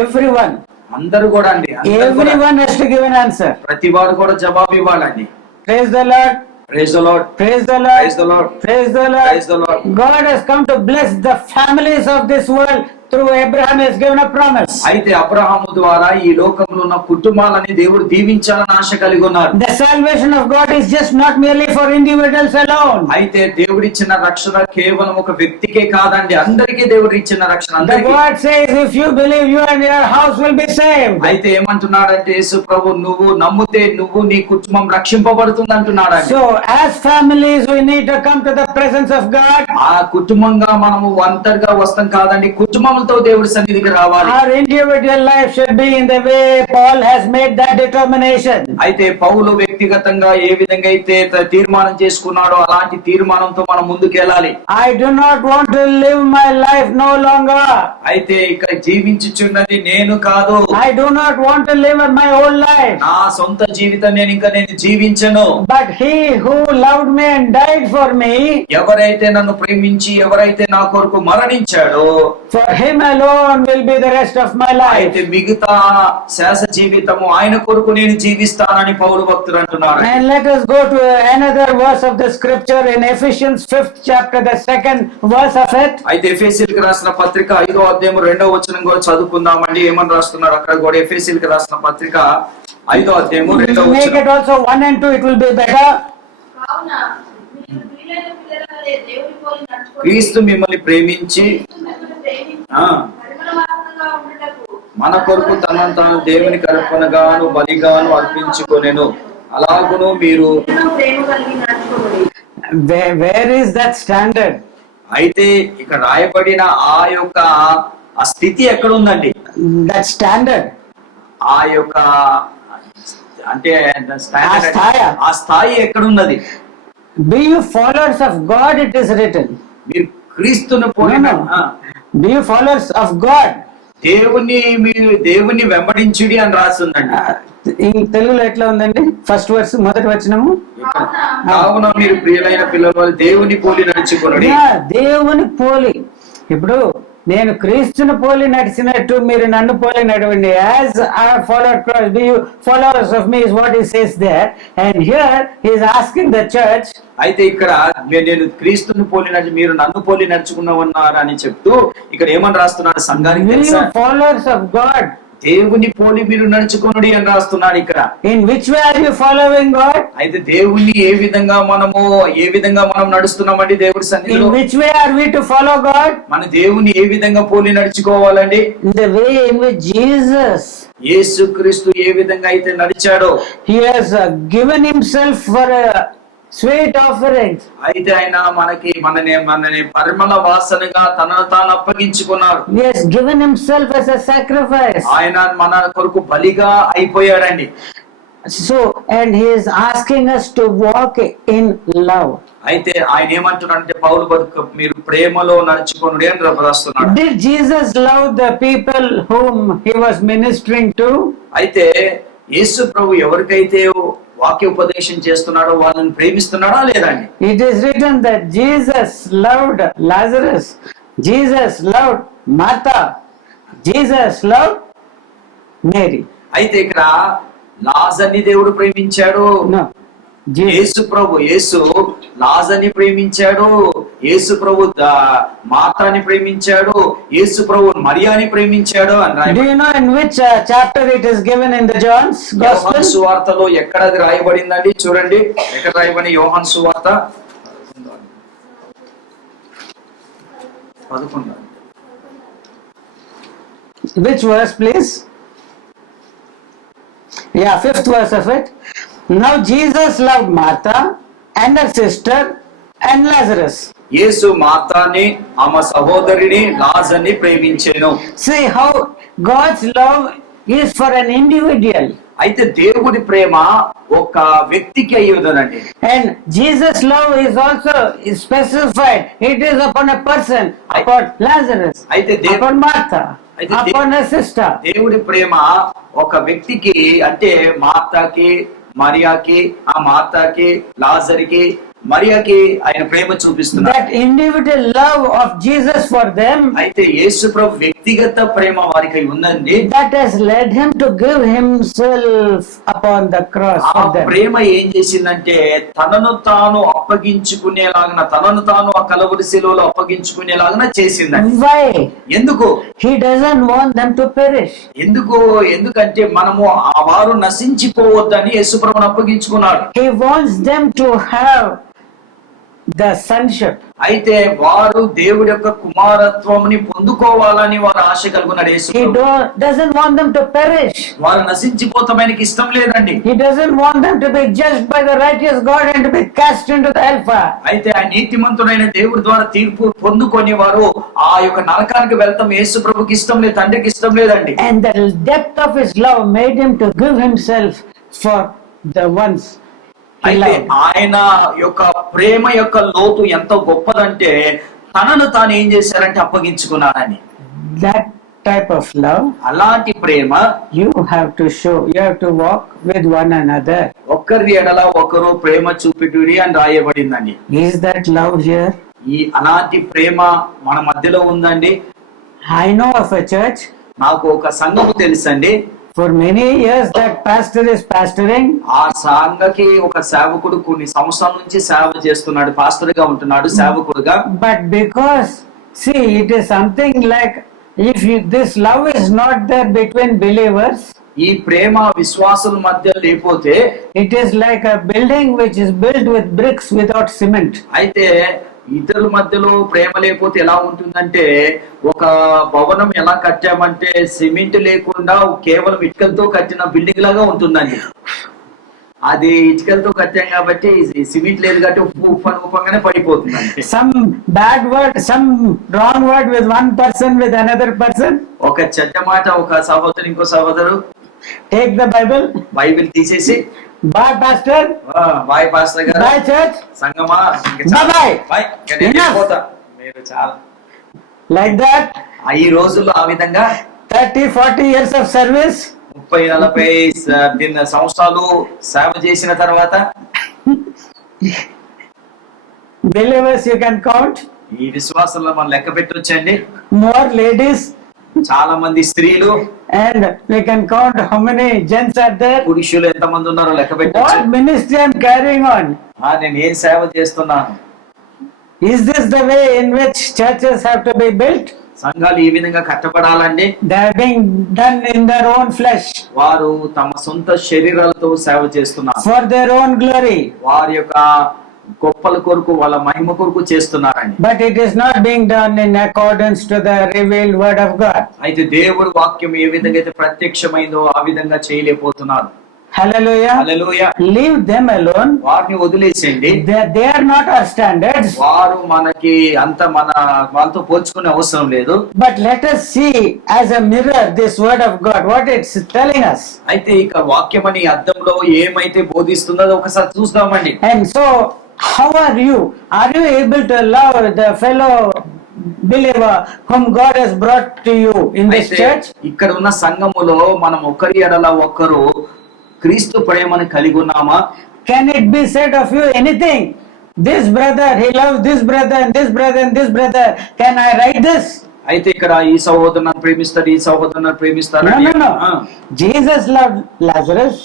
Everyone. అందరూ కూడా అండి. Everyone has to give an answer. ప్రతి వారు కూడా జవాబు ఇవ్వాలండి. Praise the Lord. Praise the Lord. Praise the Lord. Praise the Lord. Praise the Lord. Praise the Lord. God has come to bless the families of this world through Abraham has given a promise. అయితే అబ్రహాము ద్వారా ఈ లోకంలో ఉన్న కుటుంబాలని దేవుడు దీవించాలని ఆశ కలిగి ఉన్నారు. The salvation of God is just not merely for individuals alone. అయితే దేవుడిచ్చిన రక్షణ కేవలం ఒక వ్యక్తికే కాదండి, అందరికీ దేవుడు ఇచ్చిన రక్షణ The అందరికీ. God says, if you believe, you and your house will be saved. అయితే ఏమంటున్నాడంటే యేసు ప్రభు, నువ్వు నమ్మితే నువ్వు నీ కుటుంబం రక్షింపబడుతుంది అంటున్నాడు. So as families we need to come to the presence of God. ఆ కుటుంబంగా మనము ఒంటరిగా వస్తాం కాదండి, కుటుంబంతో దేవుడి సన్నిధికి రావాలి. Our individual life should be in the way Paul has made that determination. అయితే పౌలు వ్యక్తిగతంగా ఏ విధంగా అయితే తీర్మానం చేసుకున్నాడో అలాంటి తీర్మానంతో మనం ముందుకు వెళ్ళాలి. I do not want to live my life no longer. అయితే ఇక్కడ జీవించుచున్నది నేను కాదు. I do not want to live my whole life. నా సొంత జీవితం నేను జీవించను. But he who loved me and died for me, ఎవరైతే నన్ను ప్రేమించి ఎవరైతే నా కొరకు మరణించాడో, for him alone will be the rest of my life. అయితే మిగతా శాస జీవితము ఆయన కొరకు నేను జీవిస్తానని పౌలు భక్తుడు అంటున్నాడు. And let us go to another verse of the scripture in Ephesians 5th chapter, the second verse of it. అయితే ఎఫెసీయులకు రాసిన పత్రిక 5వ అధ్యాయం 2వ వచనం కూడా చదువుకుందామండి. ఏమని రాస్తున్నారు అక్కడ కూడా? ఎఫెసీయులకు రాసిన పత్రిక 5వ అధ్యాయం 2వ Make వచనం. it also 1 and 2, it will be better. కావున మీరు ప్రియులైన పిల్లల వలె దేవుని పోలి నడుచుకోండి. క్రీస్తు మిమ్మల్ని ప్రేమించి మిమ్మల్ని ప్రేమించి ఆ పరిమళవాసనగా ఉండుటకు మన కొరకు తనను తాను దేవునికి అర్పణగాను బలిగాను అర్పించుకొనెను. అలాగును మీరు ప్రేమ కలిగి నడుచుకోండి. Where is that standard? అయితే ఇక్కడ రాయబడిన ఆ యొక్క ఆ స్థితి ఎక్కడ ఉందండి? That standard. ఆ యొక్క అంటే ఆ స్థాయి ఎక్కడ ఉన్నది? Be you followers of God, it is written. మీరు క్రీస్తును పోలిన Be you followers of God. మీరు దేవుని వెంబడించుడి అని రాస్తుందండి. తెలుగులో ఎట్లా ఉందండి? ఫస్ట్ వర్స్ మొదటి వచనము, కావున మీరు ప్రియులైన పిల్లల వల్ల దేవుని పోలి నడుచుకొనుడి. దేవుని పోలి. ఇప్పుడు నేను క్రీస్తుని పోలి నడిచినట్టు మీరు నన్ను పోలి నడవండి. As I followed Christ, be you followers of me is what he says there. And here he is asking the church. అయితే ఇక్కడ నేను క్రీస్తుని పోలి మీరు నన్ను పోలి నడుచుకున్నారని అని చెప్తూ ఇక్కడ ఏమని రాస్తున్నాడు సంఘానికి తెలుసా? Followers of God. దేవుని పోలి మీరు నడుచుకొనుడి అని రాస్తున్నాడు ఇక్కడ. In which way are you following God? అయితే దేవుని ఏ విధంగా మనం నడుస్తున్నామండి దేవుడి సన్నిధిలో? In which way are we to follow God? మన దేవుని ఏ విధంగా పోలి నడుచుకోవాలండి? In the way in which Jesus, యేసుక్రీస్తు ఏ విధంగా అయితే నడిచాడో, he has given himself for a sweet offering. అయితే ఆయన మనని పరిమళ వాసనగా తనను తాను అప్పగించుకున్నాడు. He has given himself as a sacrifice. ఆయన మన కొరకు బలిగా అయిపోయాడండి. So and he is asking us to walk in love. అయితే ఆయన ఏమంటున్నాడంటే పౌలు బతుకు మీరు ప్రేమలో నడుచుకొనుడి అని రాస్తున్నాడు. Did Jesus love the people whom he was ministering to? అయితే యేసు ప్రభు ఎవరికైతే వాక్య ఉపదేశం చేస్తున్నాడో వాళ్ళని ప్రేమిస్తున్నాడా లేదండి? It is written that Jesus loved Lazarus, Jesus loved Martha, Jesus loved Mary. అయితే ఇక్కడ లాజర్ని దేవుడు ప్రేమించాడు. No, Jesus. యేసు లాజర్ని ప్రేమించాడు. యేసు ప్రభు మార్తాని ప్రేమించాడు. యేసు ప్రభు మరియాని ప్రేమించాడు అని Do రాయబడింది. you know in which chapter it is given in the John's Gospel? యోహాను సువార్తలో ఎక్కడ అది రాయబడిందండి? చూడండి ఎక్కడ రాయబడి యోహాను సువార్త 11. Which verse, please? Yeah, 5th verse of it. Now Jesus loved Martha and her sister and Lazarus. యేసు మార్తాని ఆమె సహోదరిని లాజర్ని ప్రేమించెను. See how God's love is for an individual. అయితే దేవుడి ప్రేమ ఒక వ్యక్తికి అయ్యేదనండి. And Jesus' love is also specified. It is upon a person, upon Lazarus, అయితే upon Martha, అయితే upon her sister. దేవుడి ప్రేమ ఒక వ్యక్తికి అంటే మార్తాకి మరియాకి, ఆ మార్తాకి లాజర్కి మరియాకి ఆయన ప్రేమ చూపిస్తున్నారు. That individual love of Jesus for them, అయితే యేసు ప్రభు వ్యక్తిగత ప్రేమ వారికి ఉందండి. that has led him to give himself upon the cross ఆ for them. ప్రేమ ఏం చేసిందంటే తనను తాను అప్పగించుకునేలాగా, తనను తాను ఆ కలవరి శిలువలో అప్పగించుకునేలాగా చేసిందండి. Why? ఎందుకు? He doesn't want them to perish. ఎందుకంటే మనము ఆ వారు నశించిపోవద్దని యేసు ప్రభువును అప్పగించుకున్నాడు. He wants them to have the sonship. అయితే వారు దేవుడి యొక్క కుమారత్వముని పొందుకోవాలని వారు ఆశ కలుగున్నాడు యేసు He Prabhu. doesn't want them to perish. వారు నశించిపోతామనికి ఇష్టం లేదండి. He doesn't want them to be judged by the righteous God and to be cast into the hellfire. అయితే ఆ నీతిమంతుడైన దేవుడి ద్వారా తీర్పు పొందుకొని వారు ఆ యొక్క నరకానికి వెళ్తాం యేసు ప్రభుకి ఇష్టం లేదు, తండ్రికి ఇష్టం లేదండి. And the depth of his love made him to give himself for the ones he అయితే loved. ఆయన యొక్క ప్రేమ యొక్క లోతు ఎంత గొప్పదంటే తనను తాను ఏం చేశారంటే అప్పగించుకున్నారని. That type of love అలాంటి ప్రేమ you have to show. You have to walk with one another. ఒక్కరి ఎడల ఒకరు ప్రేమ చూపిటుడి అని రాయబడిందండి. Is that love here? అలాంటి ప్రేమ మన మధ్యలో ఉందండి. I know of a church. నాకు ఒక సంఘము తెలుసండి. For many years that pastor is pastoring. ఆ సంఘకి ఒక సేవకుడు కొన్ని సంవత్సరాల నుంచి సేవ చేస్తున్నాడు, పాస్టర్ గా ఉంటున్నాడు, సేవకుడుగా. But because see, it is something like if this love is not there between believers, ఈ ప్రేమ విశ్వాసుల మధ్య లేకపోతే it is like a building which is built with bricks without cement. అయితే ఇద్దరు మధ్యలో ప్రేమ లేకపోతే ఎలా ఉంటుందంటే ఒక భవనం ఎలా కట్టామంటే సిమెంట్ లేకుండా కేవలం ఇటుకలతో కట్టిన బిల్డింగ్ లాగా ఉంటుందండి. అది ఇటుకలతో కట్టాం కాబట్టి సిమెంట్ లేదు కాబట్టి ఉప్పగానే పడిపోతుందండి. Some bad word, some wrong word with one person with another person. ఒక చెడ్డ మాట ఒక సహోదరు ఇంకో సహోదరు Take the Bible. బైబిల్ తీసేసి Bye, pastor. బాయ్ పాస్టర్ గారు, Bye, church. సంగమా Bye-bye. Bye Enough. మీరు చాలా Like that, ఈ రోజుల్లో ఆ విధంగా 30-40 years of service. 30-40 సంవత్సరాలు సేవ చేసిన తర్వాత Believers you can count. ఈ విశ్వాసంలో మనం లెక్క పెట్టొచ్చండి. More ladies. చాలా మంది స్త్రీలు, And we can count how many gents are there. పురుషులు ఎంత మంది ఉన్నారో లెక్క పెట్టొచ్చు. What ministry I am carrying on? నేను ఏం సేవ చేస్తున్నాను? Is this the way in which churches have to be built? సంఘాలు ఈ విధంగా కట్టబడాలండి. They are being done in their own flesh. వారు తమ సొంత శరీరాలతో సేవ చేస్తున్నారు. For their own glory. వారి యొక్క గొప్పల కొరకు, వాళ్ళ మహిమ కొరకు చేస్తున్నారండి. But it is not being done in accordance to the revealed word of God. అయితే దేవుడి వాక్యం ఏ విధంగా అయితే ప్రత్యక్షమైందో ఆ విధంగా చేయలేకపోతున్నారు. Hallelujah. హల్లెలూయా. Leave them alone. వారిని వదిలేసేయండి. They are not our standards. వారు మనకి అంత వాళ్ళతో పోల్చుకునే అవసరం లేదు. But let us see as a mirror this word of God, what it's telling us. అయితే ఇక వాక్యం అని అర్థంలో ఏమైతే బోధిస్తుందో ఒకసారి చూద్దామండి. And so, how are you? Are you able to love the fellow believer whom God has brought to you in this అయితే church? ఇక్కడ ఉన్న సంఘములో మనం ఒకరి ఎడల ఒకరు క్రీస్తు ప్రేమను కలిగి ఉన్నామా? Can it be said of you anything? This brother, he loves this brother and this brother and this brother. Can I write this? అయితే ఇక్కడ ఈ సహోదరుని ప్రేమిస్తారు, ఈ సహోదరుని ప్రేమిస్తారు. No. Jesus loved Lazarus.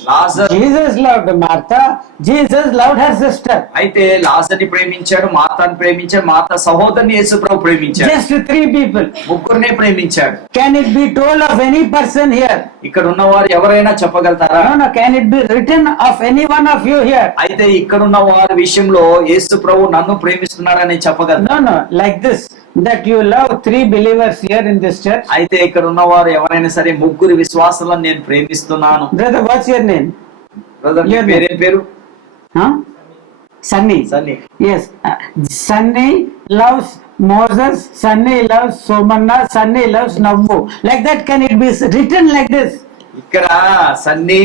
Jesus loved Martha. Jesus loved her sister. అయితే లాజర్ని ప్రేమించాడు, మార్తాని ప్రేమించాడు, మార్తా సహోదరుని యేసుప్రభు ప్రేమించాడు. Just 3 people. ముగ్గురినే ప్రేమించాడు. Can it be told of any person here? ఇక్కడ ఉన్నవారు ఎవరైనా చెప్పగలుగుతారా? No. Can it be written of any one of you here? అయితే ఇక్కడ ఉన్న వారి విషయంలో యేసుప్రభు నన్ను ప్రేమిస్తున్నారని చెప్పగలరు? No. Like this, that you love 3 believers here in this church. అయితే ఇక్కడ ఉన్నవారు ఎవరైనా సరే ముగ్గురు విశ్వాసులను నేను ప్రేమిస్తున్నాను. Brother, what's your name? Brother Your పేరేం పేరు? Huh? Sunny. Sunny. Yes. Sunny loves Moses. Sunny loves Somanna. Sunny loves Navvu. Like that, can it be written like this? ఇక్కడ సన్నీ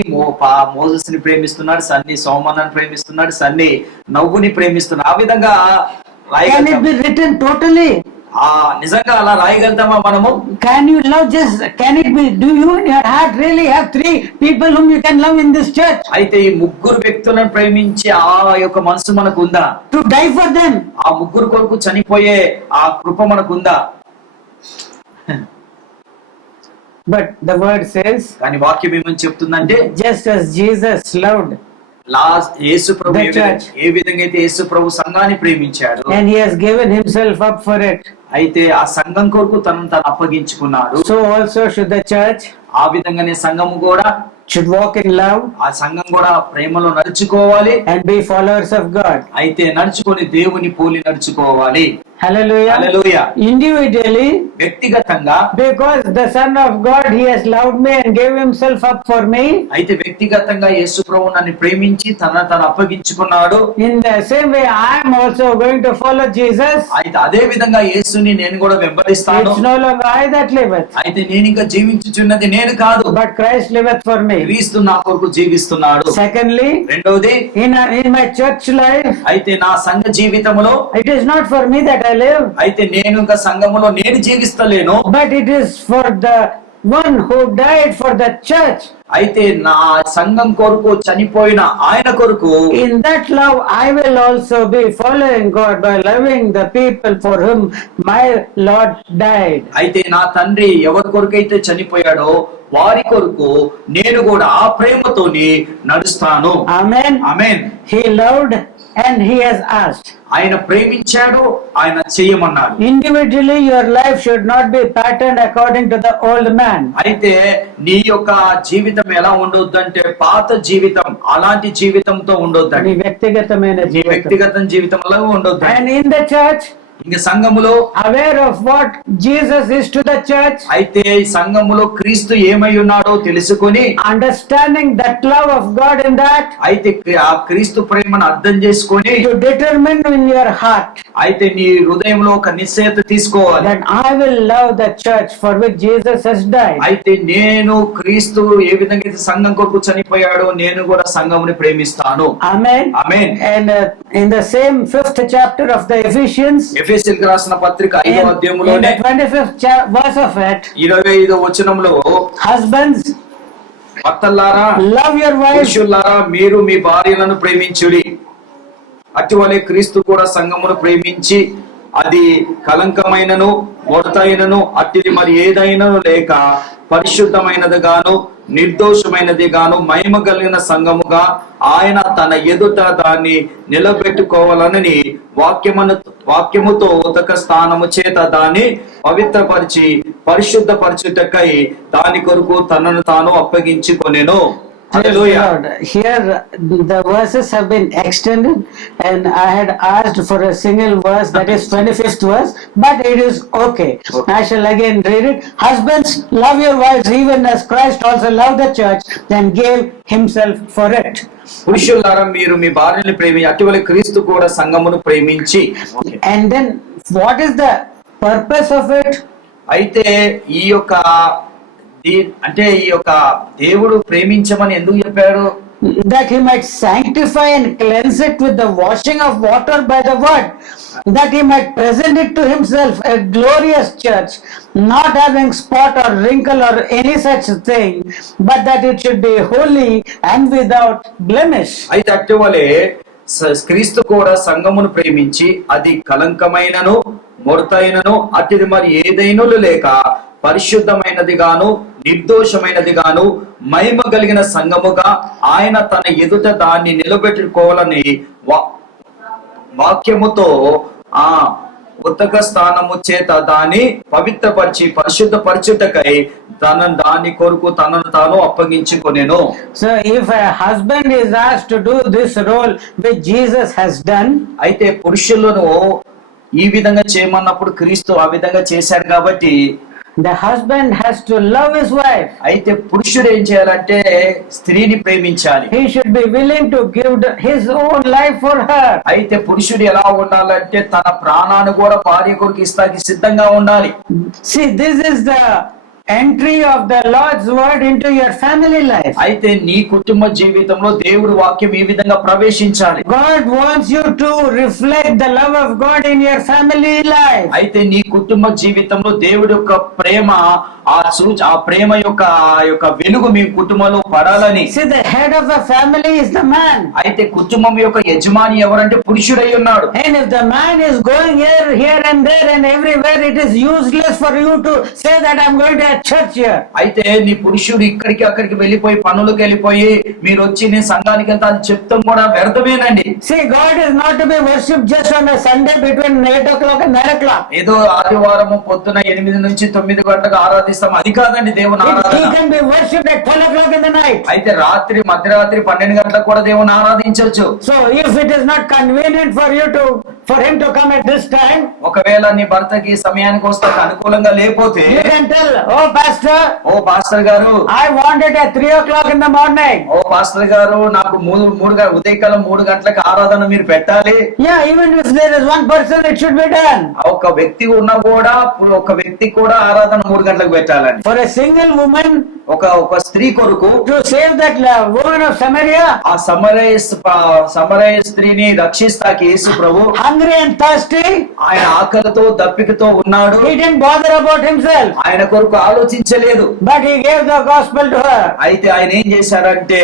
మోసెస్ ని ప్రేమిస్తున్నాడు, సన్నీ సోమన్నని ప్రేమిస్తున్నాడు, సన్నీ నవ్వుని ప్రేమిస్తున్నాడు. ఆ విధంగా Can it be written totally? నిజంగా అలా రాయగలుగుతామా మనము? Can you love can it be, do you in your heart really have 3 people whom you can love in this church? అయితే ఈ ముగ్గురు వ్యక్తులను ప్రేమించి ఆ యొక్క మనసు మనకు ఉందా? To die for them? ఆ ముగ్గురు కొరకు చనిపోయే ఆ కృప మనకు ఉందా? But the word says, కానీ వాక్యం ఏమని చెప్తుందంటే, just as Jesus loved Yesu Prabhu the church, ఏ విధంగా అయితే యేసు ప్రభు సంఘాన్ని ప్రేమించాడు, and he has given himself up for it, అయితే ఆ సంఘం కొరకు తనను అప్పగించుకున్నాడు. so also should the church. ఆ విధంగానే సంఘము కూడా should walk in love, ఆ సంఘం కూడా ప్రేమలో నడుచుకోవాలి, and be followers of God. అయితే నడుచుకొని దేవుని పోలి నడుచుకోవాలి. Hallelujah. హల్లెలూయా. Individually, వ్యక్తిగతంగా, because the Son of God, he has loved me and gave himself up for me. అయితే వ్యక్తిగతంగా యేసు ప్రభువు నన్ను ప్రేమించి తను అప్పగించుకున్నాడు. In the same way, I am also going to follow Jesus. అయితే అదే విధంగా యేసుని నేను కూడా వెంబడిస్తాను. It's no longer I that liveth, అయితే నేను ఇంకా జీవించుచున్నది నేను కాదు, but Christ liveth for me. క్రీస్తు నా కొరకు జీవిస్తున్నాడు. Secondly, రెండవది, in my church life, అయితే నా సంఘ జీవితంలో, it is not for me that I live, అయితే నేను ఇంకా సంఘములో నేను జీవిస్తలేను, but it is for the one who died for the church. అయితే నా సంఘం కొరకు చనిపోయిన ఆయన కొరకు. In that love, I will also be following God by loving the people for whom my Lord died. అయితే నా తండ్రి ఎవరి కొరకైతే చనిపోయాడో వారి కొరకు నేను కూడా ఆ ప్రేమతోని నడుస్తాను. Amen. Amen. He loved and he has asked. ఆయన ప్రేమించాడు, ఆయన చేయమన్నాడు. Individually, your life should not be patterned according to the old man. అయితే నీ యొక్క జీవితం ఎలా ఉండొద్దంటే పాత జీవితం అలాంటి జీవితంతో ఉండొద్దండి. నీ వ్యక్తిగతమైన నీ జీవితం. వ్యక్తిగత జీవితంలో ఉండొద్దు. And in the church, ఇంక సంఘములో aware of what Jesus is to the church, అయితే సంఘములో క్రీస్తు ఏమై ఉన్నాడో తెలుసుకొని, understanding that love of God in that, అయితే ఆ క్రీస్తు ప్రేమను అర్థం చేసుకొని, to determine in your heart అయితే నీ హృదయంలో ఒక నిశ్చయత తీసుకోవాలి. that I will love the church for which Jesus has died. అయితే నేను క్రీస్తు ఏ విధంగా అయితే సంఘం కొరకు చనిపోయాడో నేను కూడా సంఘముని ప్రేమిస్తాను. Amen. Amen. And in the same 5th chapter of the Ephesians, ఎఫెసీయులకు రాసిన పత్రిక 5వ in అధ్యాయములోనే the 25th verse of it, 25వ వచనంలో, husbands, భర్తలారా, love your wives పురుషులారా, మీరు మీ భార్యలను ప్రేమించుడి. అటువలే క్రీస్తు కూడా సంఘమును ప్రేమించి అది కలంకమైనను మొడతైనను అట్టిది మరి ఏదైనను లేక పరిశుద్ధమైనది గాను నిర్దోషమైనది గాను మహిమ కలిగిన సంఘముగా ఆయన తన ఎదుట దాన్ని నిలబెట్టుకోవాలని వాక్యముతో ఉతక స్థానము చేత దాన్ని పవిత్రపరిచి పరిశుద్ధపరచుటకై దాని కొరకు తనను తాను అప్పగించుకొనెను. హల్లెలూయా. Lord. Here the verses have been extended, and I had asked for a single verse, that is 25th verse, but it is okay. I shall again read it. Husbands, love your wives even as Christ also loved the church and gave himself for it. పురుషులారా మీరు మీ భార్యను ప్రేమి అటువలే క్రీస్తు కూడా సంఘమును ప్రేమించి. And then what is the purpose of it? అయితే ఈ యొక్క అంటే ఈ యొక్క దేవుడు ప్రేమించమని ఎందుకు చెప్పాడు? That he might sanctify and cleanse it with the washing of water by the word, that he might present it to himself a glorious church, not having spot or wrinkle or any such thing, but that it should be holy and without blemish. అయితే అటువలే క్రీస్తు కూడా సంఘమును ప్రేమించి అది కలంకమైనను ముడతైనను అట్టిది మరి ఏదైనను లేక పరిశుద్ధమైనది గాను నిర్దోషమైనది గాను మహిమ కలిగిన సంఘముగా ఆయన తన ఎదుట దాన్ని నిలబెట్టుకోవాలని వాక్యముతో ఆ ఉత్తక స్థానము చేత దాన్ని పవిత్రపరిచి పరిశుద్ధపరచుటకై దాని కొరకు తనను తాను అప్పగించుకొనెను. So if a husband is asked to do this role which Jesus has done, అయితే పురుషులను ఈ విధంగా చేయమన్నప్పుడు క్రీస్తు ఆ విధంగా చేశాడు కాబట్టి the husband has to love his wife. అయితే పురుషుడు ఏం చేయాలంటే స్త్రీని ప్రేమించాలి. He should be willing to give his own life for her. అయితే పురుషుడు ఎలా ఉండాలంటే తన ప్రాణాన్ని కూడా భార్య కొరకు ఇస్తాకి సిద్ధంగా ఉండాలి. See, this is the entry of the Lord's word into your family life. అయితే నీ కుటుంబ జీవితంలో దేవుడి వాక్యం ఈ విధంగా ప్రవేశించాలి. God wants you to reflect the love of God in your family life. అయితే నీ కుటుంబ జీవితంలో దేవుడి యొక్క ప్రేమ ఆ ప్రేమ యొక్క వెలుగు మీ కుటుంబంలో పడాలని. See, the head of the family is the man. అయితే కుటుంబం యొక్క యజమాని ఎవరంటే పురుషుడై ఉన్నాడు. And if the man is going here and there and everywhere, it is useless for you to say that I'm going to a church here. అయితే నీ పురుషుడు ఇక్కడికి అక్కడికి వెళ్ళిపోయి పనులకు వెళ్ళిపోయి మీరు వచ్చి నేను సంఘానికి వెళ్తా అని చెప్తాం కూడా వ్యర్థమేనండి. See, God is not to be worshipped just on a Sunday between 8 o'clock and 9 o'clock. ఏదో ఆదివారం పొద్దున 8 నుంచి 9 గంటలకు ఆరాధిస్తాం, అది కాదండి దేవుని ఆరాధన. He can be worshipped at 12 o'clock in the night. అయితే మధ్యరాత్రి 12 గంటలకు కూడా దేవుని ఆరాధించవచ్చు. So if it is not convenient for him to come at this time, ఒకవేళ నీ భర్తకి సమయానికి వస్తే అనుకూలంగా లేకపోతే you can tell, oh pastor, ఓ పాస్టర్ గారు I want it at 3 o'clock in the morning. ఓ పాస్టర్ గారు నాకు ఉదయకాలం 3 గంటలకు ఆరాధన మీరు పెట్టాలి. Yeah, even if there is one person, it should be done. ఒక వ్యక్తి ఉన్నా కూడా ఒక వ్యక్తి కూడా ఆరాధన 3 గంటలకు పెట్టాలని. For a single woman, ఒక స్త్రీ కొరకు to save that woman of Samaria, ఆ సమరయ స్త్రీని రక్షిస్తాకి యేసు ప్రభు hungry and thirsty, ఆయన ఆకలితో దప్పికతో ఉన్నాడు. he didn't bother about himself, ఆయన కొరకు ఆలోచించలేదు. but he gave the gospel to her. అయితే ఆయన ఏం చేశారంటే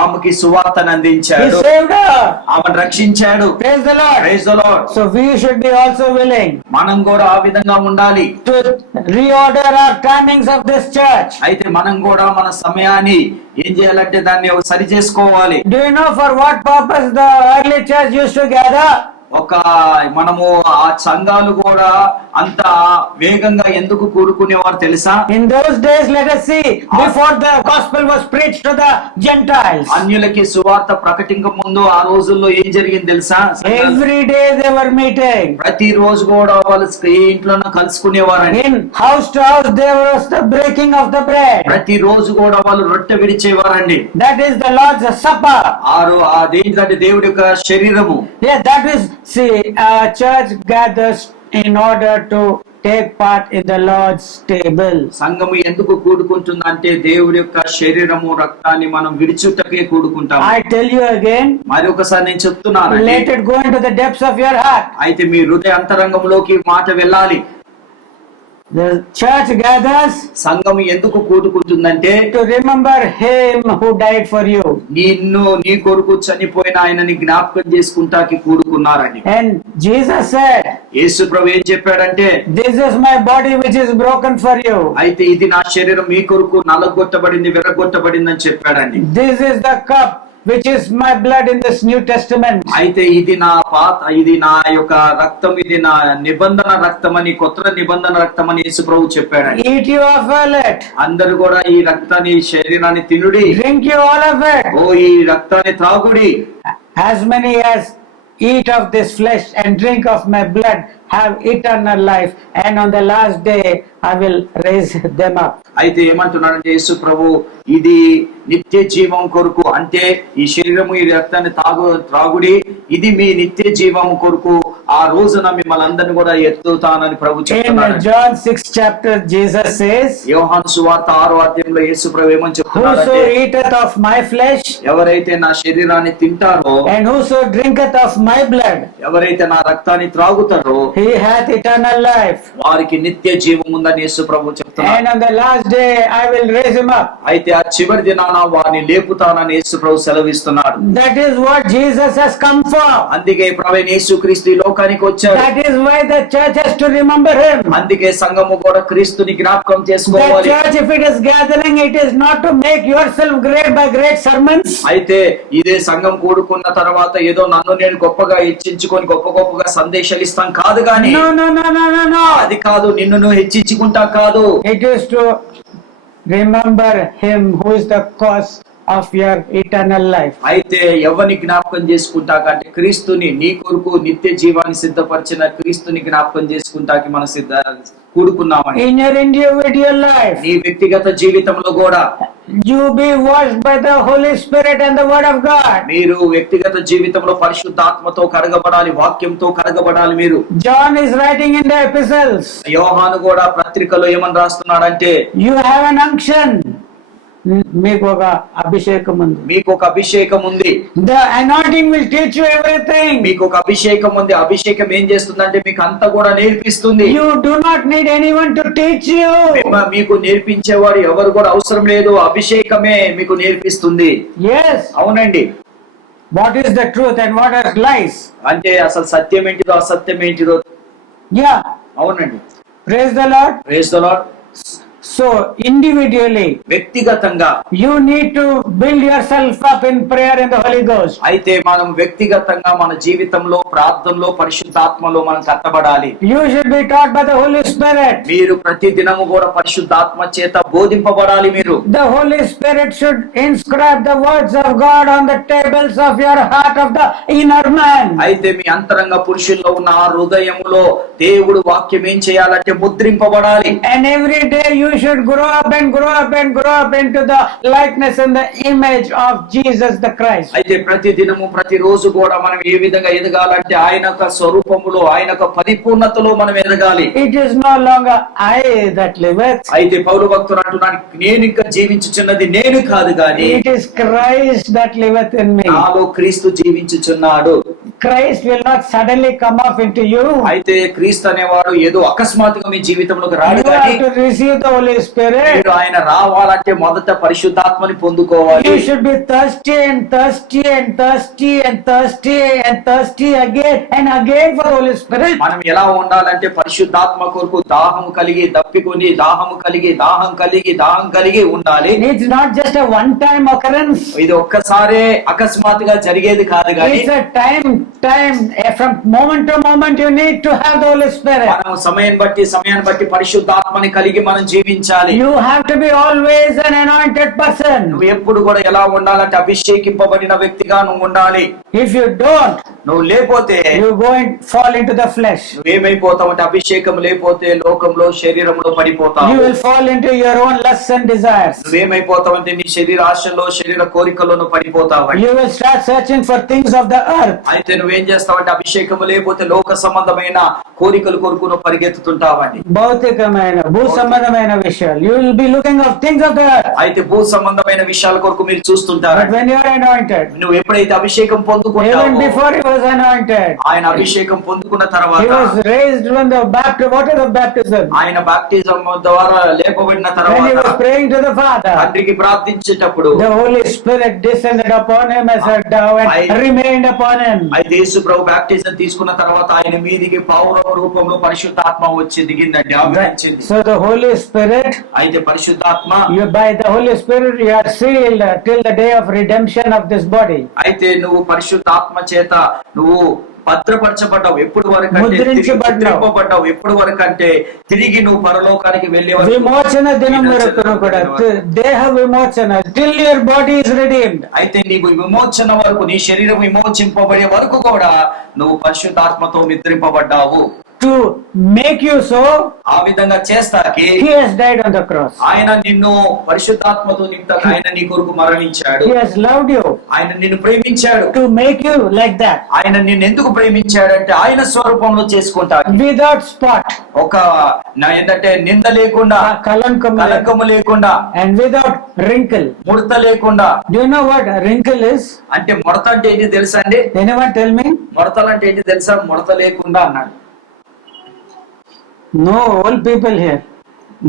ఆమెకి సువార్తను He అందించాడు, saved her. ఆమెను రక్షించాడు. Praise the Lord. Praise the Lord. So we should be also willing మనం కూడా ఆ విధంగా ఉండాలి. to reorder our timings of this church. అయితే మనం కూడా మన సమయాన్ని ఏం చేయాలంటే దాన్ని సరి చేసుకోవాలి. Do you know for what purpose the early church used to gather? మనము ఆ సంఘాలు కూడా అంత వేగంగా ఎందుకు కూడుకునేవారు తెలుసా? In those days, let us see, before the gospel was preached to the Gentiles, అన్యులకి సువార్త ప్రకటించక ముందు ఆ రోజుల్లో ఏం జరిగింది తెలుసా? every day they were meeting. ప్రతి రోజు కూడా వాళ్ళు ఏ ఇంట్లోనూ కలుసుకునేవారండి. In house to house there was the breaking of the bread. ప్రతి రోజు కూడా వాళ్ళు రొట్టె విడిచేవారండి. That is the Lord's supper. అదేంటంటే దేవుడి యొక్క శరీరము. Yeah, that is, see, church gathers in order to take part in the Lord's table. సంఘము ఎందుకు కూడుకుంటుందంటే దేవుడి యొక్క శరీరము రక్తాన్ని మనం విడిచుటకే కూడుకుంటాం. I tell you again, మరి ఒకసారి నేను చెప్తున్నాను, let it go into the depths of your heart. అయితే మీ హృదయ అంతరంగంలోకి మాట వెళ్ళాలి. The church gathers సంఘం ఎందుకు కూడుకుంటుందంటే to remember him who died for you. నీ కొరకు చనిపోయిన ఆయనని జ్ఞాపకం చేసుకుంటాకి కూడుకున్నారండి. And Jesus said, యేసు ప్రభు ఏం చెప్పాడంటే, this is my body which is broken for you. అయితే ఇది నా శరీరం మీ కొరకు నలగొట్టబడింది, విరగొట్టబడింది అని చెప్పాడండి. This is the cup which is my blood in this New Testament. అయితే ఇది నా యొక్క రక్తం, ఇది నా నిబంధన రక్తం అని, కొత్త నిబంధన రక్తం అని యేసు ప్రభు చెప్పాడు. Eat you of it. అందరూ కూడా ఈ రక్తాన్ని, శరీరాన్ని తినుడి. Drink you all of it. ఈ రక్తాన్ని త్రాగుడి. As many as eat of this flesh and drink of my blood have eternal life, and on the last day I will raise them up. అయితే ఏమంటున్నాడంటే యేసు ప్రభు, ఇది నిత్య జీవం కొరకు, అంటే ఈ శరీరము, ఈ రక్తాన్ని త్రాగుడి, ఇది మీ నిత్య జీవం కొరకు, ఆ రోజున మిమ్మల్ని అందరిని కూడా ఎత్తుతానని ప్రభు చెప్తున్నాడు. In John 6 chapter Jesus says, యోహాను సువార్త 6వ అధ్యాయంలో యేసు ప్రభు ఏమని చెప్తున్నాడంటే, whoso eateth of my flesh ఎవరైతే నా శరీరాన్ని తింటారో, and whoso drinketh of my blood, ఎవరైతే నా రక్తాన్ని త్రాగుతారో, he hath eternal life, వారికి నిత్య జీవం ఉందని యేసు ప్రభు చెప్తున్నాడు. and on the last day I will raise him up. అయితే ఆ చివరి దినాన వారిని లేపుతానని యేసు ప్రభు సెలవిస్తున్నాడు. That is what Jesus has come for. అందుకే ప్రభువైన యేసుక్రీస్తు ఈ లోకానికి వచ్చాడు. That is why the church has to remember him. అందుకే సంఘము కూడా క్రీస్తుని జ్ఞాపకం The చేసుకోవాలి. church, if it is gathering, it is not to make yourself great by great sermons. అయితే ఇదే సంఘం కూడుకున్న తర్వాత ఏదో నన్ను నేను గొప్పగా హెచ్చించుకొని గొప్పగా సందేశాలు ఇస్తాం కాదు గాని, No, no, no, no, no, no. అది కాదు, నిన్ను నువ్వు హెచ్చించుకుంటా కాదు. It is to remember him who is the cause of your eternal life. అయితే ఎవరిని జ్ఞాపకం చేసుకుంటాకంటే క్రీస్తుని, నీ కొరకు నిత్య జీవాన్ని సిద్ధపరిచిన క్రీస్తుని జ్ఞాపకం చేసుకుంటాకి మన కూడుకున్నామని. In your individual life, నీ వ్యక్తిగత జీవితంలో కూడా you be washed by the Holy Spirit and the Word of God. మీరు వ్యక్తిగత జీవితంలో పరిశుద్ధాత్మతో కడగబడాలి, వాక్యంతో కడగబడాలి. మీరు John is writing in the epistles, యోహాను కూడా పత్రికలో ఏమని రాస్తున్నాడంటే, you have an unction. మీకు ఒక అభిషేకం ఉంది. మీకు ఒక అభిషేకం ఉంది. The anointing will teach you everything. మీకు ఒక అభిషేకం ఉంది. అభిషేకం ఏం చేస్తుందంటే మీకు అంతా కూడా నేర్పిస్తుంది. You do not need anyone to teach you. మీకు నేర్పించేవాడు ఎవరు కూడా అవసరం లేదు, అభిషేకమే మీకు నేర్పిస్తుంది. Yes. అవునండి. What is the truth and what are lies? అంటే అసలు సత్యం ఏంటిదో అసత్యం ఏంటిదో. Yeah. అవునండి. Praise the Lord. Praise the Lord. So individually, వ్యక్తిగతంగా you need to build yourself up in prayer in the Holy Ghost. అయితే మనం వ్యక్తిగతంగా మన జీవితంలో ప్రార్థనలో పరిశుద్ధాత్మలో మనం కట్టబడాలి. You should be taught by the Holy Spirit. మీరు ప్రతి దినము కూడా పరిశుద్ధాత్మ చేత బోధింపబడాలి. మీరు The Holy Spirit should inscribe the words of God on the tables of your heart of the inner man. అయితే మీ అంతరంగ పురుషుల్లో ఉన్న ఆ హృదయములో దేవుడు వాక్యం ఏం చేయాలంటే ముద్రింపబడాలి. And every day you should grow up and grow up and grow up into the likeness and the image of Jesus the Christ. అయితే ప్రతి దినము ప్రతి రోజు కూడా మనం ఏ విధంగా ఎదగాలంటే ఆయన యొక్క స్వరూపములో, ఆయన యొక్క పరిపూర్ణతలో మనం ఎదగాలి. It is no longer I that liveth. అయితే పౌలు భక్తుడు అంటున్నాడు, నేను ఇంకా జీవించుచున్నది నేను కాదు గాని It is Christ that liveth in me. నాలో క్రీస్తు జీవించుచున్నాడు. Christ will not suddenly come up into you. అయితే క్రీస్తు అనేవాడు ఏదో అకస్మాత్తుగా మీ జీవితంలోకి రాడు You కానీ have to receive the Holy Spirit. మీరు ఆయన రావాలంటే మొదట పరిశుద్ధాత్మని పొందుకోవాలి. You should be thirsty and thirsty and thirsty and thirsty and thirsty again and again for the Holy Spirit. మనం ఎలా ఉండాలంటే పరిశుద్ధాత్మ కొరకు దాహము కలిగి దప్పికొని దాహము కలిగి దాహం కలిగి ఉండాలి. It's not just a one time occurrence. ఇది ఒక్కసారే అకస్మాత్తుగా జరిగేది కాదు కానీ It's a time from moment to moment you need to have the Holy Spirit. మనం సమయాన్ని బట్టి పరిశుద్ధాత్మని కలిగి మనం జీవించాలి. You have to be always an anointed person. నువ్వు ఎప్పుడు కూడా ఎలా ఉండాలంటే అభిషేకింపబడిన వ్యక్తిగా నువ్వు ఉండాలి. If you don't, నువ్వు లేకపోతే you go and fall into the flesh. నువ్వేమైపోతావు అంటే అభిషేకం లేకపోతే లోకంలో శరీరంలో You పడిపోతావు. will fall into your own lusts and desires. నువ్వేమైపోతావు అంటే నీ శరీర ఆశలో శరీర కోరికల్లో నువ్వు పడిపోతావు. You will start searching for things of the earth. అయితే నువ్వేం చేస్తావు అంటే అభిషేకం లేకపోతే లోక సంబంధమైన కోరికలు కొరకు నువ్వు పరిగెత్తుతుంటావండి. భౌతికమైన భూ సంబంధమైన విషయాలు. You will be looking of things of the earth. అయితే భూ సంబంధమైన విషయాల కొరకు మీరు చూస్తుంటారు. But when you are anointed, నువ్వు ఎప్పుడైతే అభిషేకం even పొందుకుంటావో, before he was anointed, ఆయన అభిషేకం పొందుకున్న he తర్వాత was raised when the baptism. What is the baptism? ఆయన బాప్టిజం ద్వారా లేపబడిన When he తర్వాత was praying to the Father, తండ్రికి ప్రార్థించేటప్పుడు the Holy Spirit descended upon him as a dove and remained upon him. అయితే అయితే యేసు ప్రభు baptism తీసుకున్న తర్వాత ఆయన మీదికి పౌరవ రూపంలో పరిశుద్ధాత్మ వచ్చి దిగిందండి, ఆవరించింది. So the Holy Spirit, అయితే పరిశుద్ధాత్మ by the Holy Spirit you are sealed till the day of redemption of this body. అయితే నువ్వు పరిశుద్ధాత్మ చేత నువ్వు భద్రపరచబడ్డావు. ఎప్పుడు వరకు అంటే ముద్రించబడ్డావు. ఎప్పుడు వరకు అంటే తిరిగి నువ్వు పరలోకానికి వెళ్ళే వరకు, విమోచన దినం వరకు కూడా, దేహ విమోచన, till your body is redeemed. అయితే నీకు విమోచన వరకు, నీ శరీరం విమోచింపబడే వరకు కూడా నువ్వు పరిశుద్ధాత్మతో నిద్రింపబడ్డావు. To make you so, ఆ విధంగా చేస్తాకి he has died on the cross. ఆయన నిన్ను పరిశుద్ధాత్మతో నింపక ఆయన నీ కొరకు మరణించాడు. He has loved you, ఆయన నిన్ను ప్రేమించాడు. to make you like that, ఆయన నిన్ను ఎందుకు ప్రేమించాడంటే ఆయన స్వరూపంలో చేసుకుంటాడు, without spot, ఒక ఏంటంటే నింద లేకుండా, కలంకము లేకుండా, and without wrinkle. ముడత లేకుండా. Do you know what a wrinkle is? అంటే ముడత అంటే ఏంటి తెలుసా అండి? Anyone tell me? ముడతలు అంటే ఏంటి తెలుసా? ముడత లేకుండా అన్నాడు. No old people here.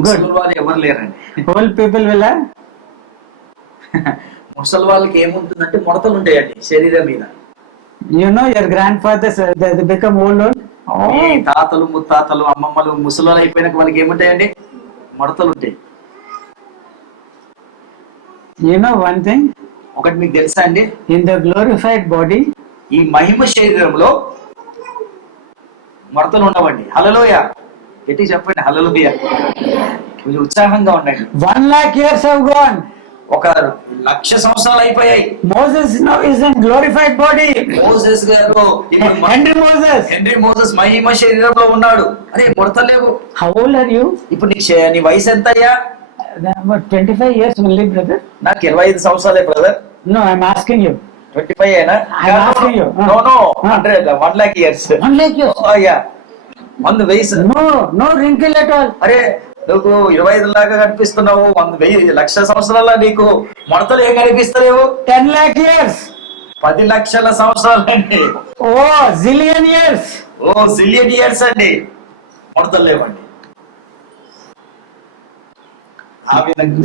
Good. వాళ్ళు ఎవరు లేరండి. Old people will have. ముసలి వాళ్ళకి ఏముంటుందంటే ముడతలు ఉంటాయండి శరీరం మీద. You know your grandfathers, they become old. ఈ తాతలు ముత్తాతలు అమ్మమ్మలు ముసలి అయిపోయినాక వాళ్ళకి ఏముంటాయండి? ముడతలు ఉంటాయి. You know one thing? ఒకటి మీకు తెలుసా అండి? In the glorified body, ఈ మహిమ శరీరంలో ముడతలు ఉండవండి. హల్లెలూయా ఎట్టి చెప్పండి. హల్లెలూయా కొంచెం ఉత్సాహంగా ఉండండి. 1 lakh years have gone. 1,00,000 సంవత్సరాలు అయిపోయాయి. Moses now is in glorified body. Moses గారు హెన్రీ మోసెస్ మహిమ శరీరంలో ఉన్నాడు. అరే ముడతలేవు. How old are you? ఇప్పుడు నీ వయసు ఎంత అయ్యా? About 25 years only, brother. నాకు 25 సంవత్సరాలే brother. No, I'm asking you. 25 అయినా? I'm asking you. No, 1 lakh years. 1 lakh years. అయ్యా 100 వయసు. No wrinkle at all. అరే నువ్వు 25 లాగా కనిపిస్తున్నావు. 1,00,000 సంవత్సరాల నీకు ముడతలు ఏం కనిపిస్తలేవు? 10 lakh years. 10 లక్షల సంవత్సరాలు అండి. Zillion years. జిలియన్ ఇయర్స్ అండి. ముడతలు లేవండి.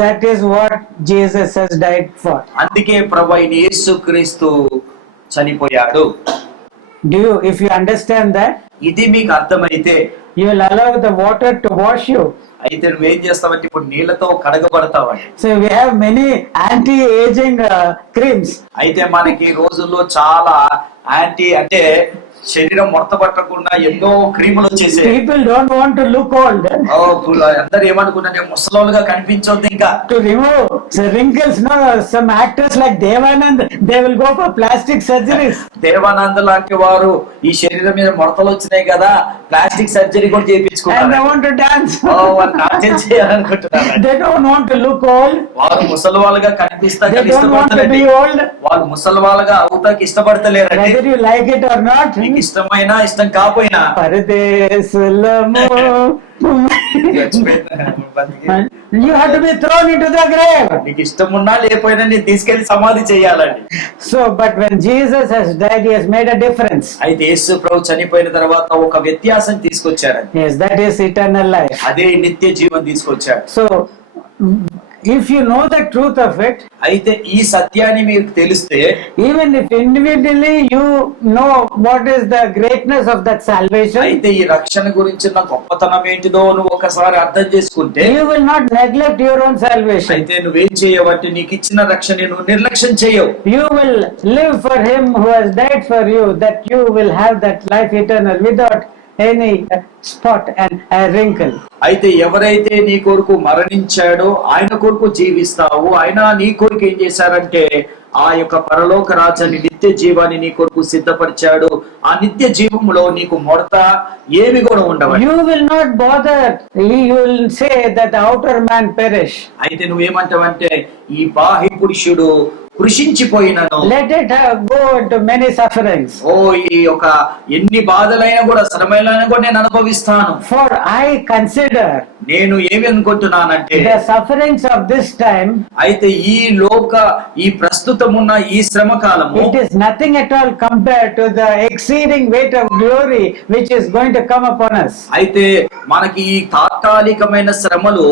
That is what Jesus has died for. అందుకే ప్రభువైన యేసుక్రీస్తు చనిపోయాడు. If you understand that, ఇది మీకు అర్థమైతే you will allow the water to wash you. అయితే నువ్వేం చేస్తావంటే ఇప్పుడు నీళ్లతో కడగబడతావండి. So we have many anti-aging creams. అయితే మనకి ఈ రోజుల్లో చాలా అంటే శరీరం ముడత పట్టకుండా ఎన్నో క్రీములు వచ్చేసాయి. People don't want to look old. అందరు ఏమనుకుంటే ముసలోళ్ళుగా కనిపించొద్దు ఇంకా. To remove the wrinkles, no, some actors like Devanand, they will go for plastic surgeries. Devanand లాంటి వారు ఈ శరీరం మీద ముడతలు వచ్చినాయి కదా, ప్లాస్టిక్ సర్జరీ కూడా చేయించుకున్నారు. And they want to dance. వాళ్ళు నాట్యం చేయాలనుకుంటున్నారు. They don't want to look old. వారు ముసలి వాళ్ళగా కనిపిస్తా They don't want to be old. వాళ్ళు ముసలి వాళ్ళగా అవుతాకి ఇష్టపడతలేరండి. Whether you like it or not. నీకు ఇష్టమైనా ఇష్టం కాపోయినా పరదేశులము. You have to be thrown into the grave. నీకు ఇష్టం ఉన్నా లేకపోయినా నేను తీసుకెళ్లి సమాధి చేయాలండి. So but when Jesus has died, he has made a difference. అయితే యేసు ప్రభు చనిపోయిన తర్వాత ఒక వ్యత్యాసం తీసుకొచ్చారండి. Yes, that is eternal life. అదే నిత్య జీవం తీసుకొచ్చాడు. So if you know the truth of it, అయితే ఈ సత్యాన్ని మీకు తెలిస్తే, even if individually you know what is the greatness of that salvation, అయితే ఈ రక్షణ గురించిన గొప్పతనం ఏంటిదో నువ్వు ఒకసారి అర్థం చేసుకుంటే, you will not neglect your own salvation. అయితే నువ్వేం చేయవంటే నీకు ఇచ్చిన రక్షణ నువ్వు నిర్లక్ష్యం చేయవు. You will live for him who has died for you, that you will have that life eternal without any spot and a wrinkle. అయితే ఎవరైతే నీ కొరకు మరణించాడో ఆయన కొరకు జీవిస్తావు. ఆయన నీ కొరకు ఏం చేశారంటే ఆ యొక్క పరలోక రాజ్యాన్ని నిత్య జీవాన్ని నీ కొరకు సిద్ధపరిచాడు. ఆ నిత్య జీవములో నీకు ముడత ఏవి కూడా ఉండవు. You will not bother. You will say that the outer man perish. అయితే నువ్వేమంటావంటే ఈ బాహ్య పురుషుడు కృషించిపోయినను, let it go into many sufferings. ఈ యొక్క ఎన్ని బాధలైనా కూడా శ్రమలైనా కూడా నేను అనుభవిస్తాను. For I consider నేను ఏమి అనుకుంటున్నానంటే the sufferings of this time, అయితే ఈ ప్రస్తుతమున్న ఈ శ్రమ కాలము it is nothing at all compared to the exceeding weight of glory which is going to come upon us. అయితే మనకి ఈ తాత్కాలికమైన శ్రమలు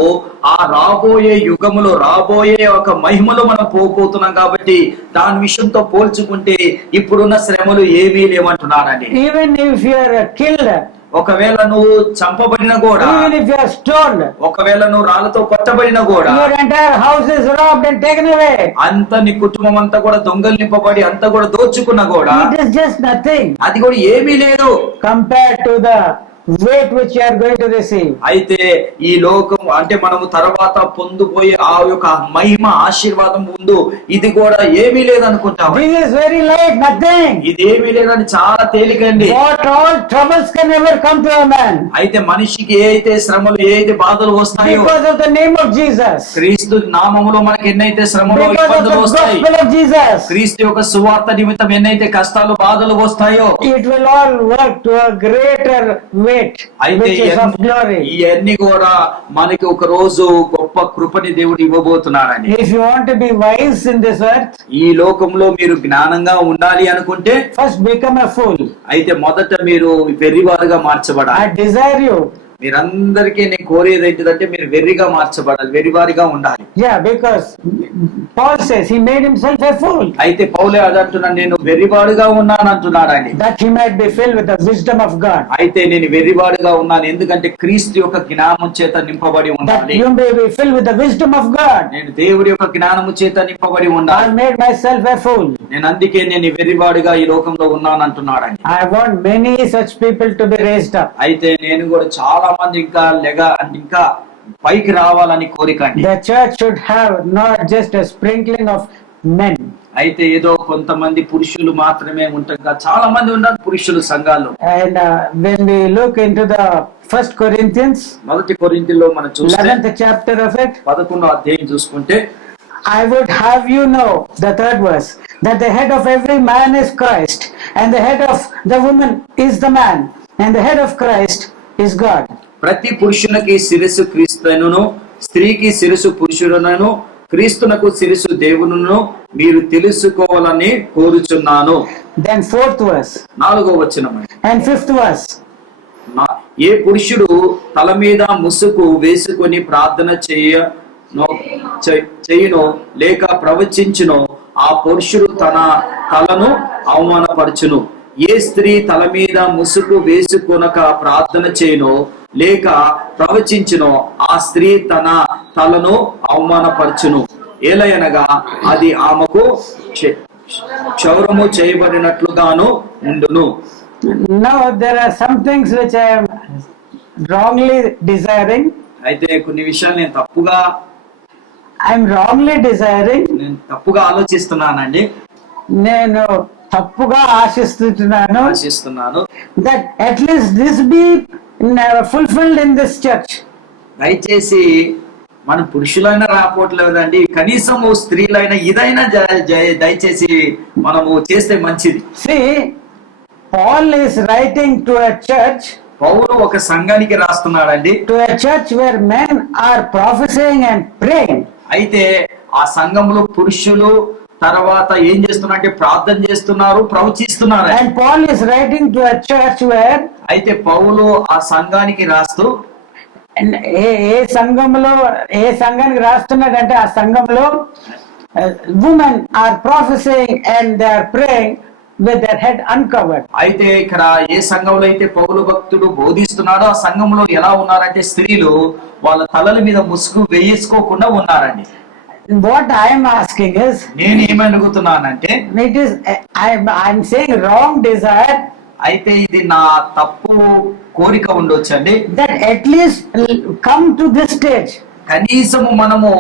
ఆ రాబోయే యుగములో రాబోయే ఒక మహిమలో మనం పోతున్నాం కాబట్టి దాని విషయంతో పోల్చుకుంటే ఇప్పుడున్న శ్రమలు ఏమీ లేవంటున్నారండి. Even if you are killed, ఒకవేళ నువ్వు చంపబడిన కూడా, even if you are stoned, ఒకవేళ నువ్వు రాళ్ళతో కొట్టబడిన కూడా, your entire house is robbed and taken away, అంత నీ కుటుంబం అంతా కూడా దొంగలు నింపబడి అంతా కూడా దోచుకున్న కూడా, it is just nothing అది కూడా ఏమీ లేదు compared to the weight which you are going to receive. అయితే ఈ లోకం అంటే మనము తర్వాత పొందుపోయే ఆ యొక్క మహిమ ఆశీర్వాదం ముందు ఇది కూడా ఏమీ లేదనుకుంటాం. This is very light, nothing. ఇది ఏమీ లేదని చాలా తేలికండి. What all troubles can never come to a man అయితే మనిషికి ఏ అయితే శ్రమలు ఏ అయితే బాధలు వస్తాయో, because of the name of Jesus, క్రీస్తు నామములో మనకి ఎన్నైతే శ్రమలు because of ఇబ్బందులు the వస్తాయి, gospel of Jesus, క్రీస్తు యొక్క సువార్త నిమిత్తం ఎన్నైతే కష్టాలు బాధలు వస్తాయో, it will all work to a greater weight అయితే which is of glory. ఇవన్నీ కూడా మనకి ఒక రోజు గొప్ప కృపని దేవుడు ఇవ్వబోతున్నాడని. If you want to be wise in this earth, ఈ లోకంలో మీరు జ్ఞానంగా ఉండాలి అనుకుంటే first become a fool. అయితే మొదట మీరు వెర్రివారుగా మార్చబడాలి. I desire you. మీరందరికీ నేను కోరేది ఏంటిదంటే మీరు వెర్రిగా మార్చబడాలి, వెర్రివారిగా ఉండాలి. Yeah, because Paul says he made himself a fool, అయితే పౌలే అదంటున్నాను, నేను వెర్రివాడుగా ఉన్నాను అంటున్నాడు అండి. that he might be filled with the wisdom of God, అయితే నేను వెర్రివాడుగా ఉన్నాను ఎందుకంటే క్రీస్తు యొక్క జ్ఞానము చేత నింపబడి that ఉండాలి. you may be filled with the wisdom of God. నేను దేవుడి యొక్క జ్ఞానము చేత నింపబడి ఉండాలి. I made myself a fool. నేను అందుకే నేను వెర్రివాడుగా ఈ లోకంలో ఉన్నాను అంటున్నాడు. I want many such people to be raised up. అయితే నేను కూడా చాలా మంది ఇంకా పైకి రావాలని కోరిక అండి. The church should have not just a sprinkling of men. అయితే ఏదో కొంతమంది పురుషులు మాత్రమే ఉంటారు, చాలా మంది ఉన్నారు పురుషులు సంఘాల్లో. And when we look into the 1 Corinthians, మొదటి కొరింథీయుల్లో మనం చూస్తే 11th chapter of it, 11వ అధ్యాయం చూసుకుంటే, I would have you know, the third verse, that the head of every man is Christ, and the head of the woman is the man, and the head of Christ is God. ప్రతి పురుషునికి శిరస్సు క్రీస్తును, స్త్రీకి శిరస్సు పురుషుడును, క్రీస్తునకు శిరస్సు దేవుడును మీరు తెలుసుకోవాలని కోరుచున్నాను. Then 4th verse 4వ వచనం, and 5th verse, ఏ పురుషుడు తల మీద ముసుగు వేసుకొని ప్రార్థన చేయునో లేక ప్రవచించునో ఆ పురుషుడు తన తలను అవమానపరచును. ఏ స్త్రీ తల మీద ముసుగు వేసుకొనక ప్రార్థన చేయునో లేక ప్రవచించునో ఆ స్త్రీ తన తలను అవమానపరచును. ఏలయనగా అది ఆమెకు క్షౌరము చేయబడినట్లుగాను ఉండును. now there are some things which I am wrongly desiring. అయితే కొన్ని విషయాలు నేను తప్పుగా ఆలోచిస్తున్నానండి, నేను తప్పుగా ఆశిస్తున్నాను, that at least this be fulfilled in this church. దయచేసి మన పురుషులైనా రాపోవట్లేదండి, కనీసము స్త్రీలైనా ఇదైనా దయచేసి మనము చేస్తే మంచిది. See, Paul is writing to a church, పౌలు ఒక సంఘానికి రాస్తున్నాడండి, to a church where men are prophesying and praying. అయితే ఆ సంఘంలో పురుషులు తర్వాత ఏం చేస్తున్నారంటే ప్రార్థన చేస్తున్నారు, ప్రవచిస్తున్నారు. And Paul is writing to a church where, అయితే పౌలు ఆ సంఘానికి రాస్తూ ఏ సంఘానికి రాస్తున్నాడంటే ఆ సంఘంలో women are prophesying and they are praying with their head uncovered. అయితే ఇక్కడ ఏ సంఘంలో అయితే పౌలు భక్తుడు బోధిస్తున్నాడో ఆ సంఘంలో ఎలా ఉన్నారంటే స్త్రీలు వాళ్ళ తలల మీద ముసుగు వేసుకోకుండా ఉన్నారండి. What I am asking is, నేను ఏమనుగుతున్నానంటే, it is I'm saying wrong desire, అయితే ఇది నా తప్పు కోరిక ఉండొచ్చండి, that at least come to this stage, కనీసము మనము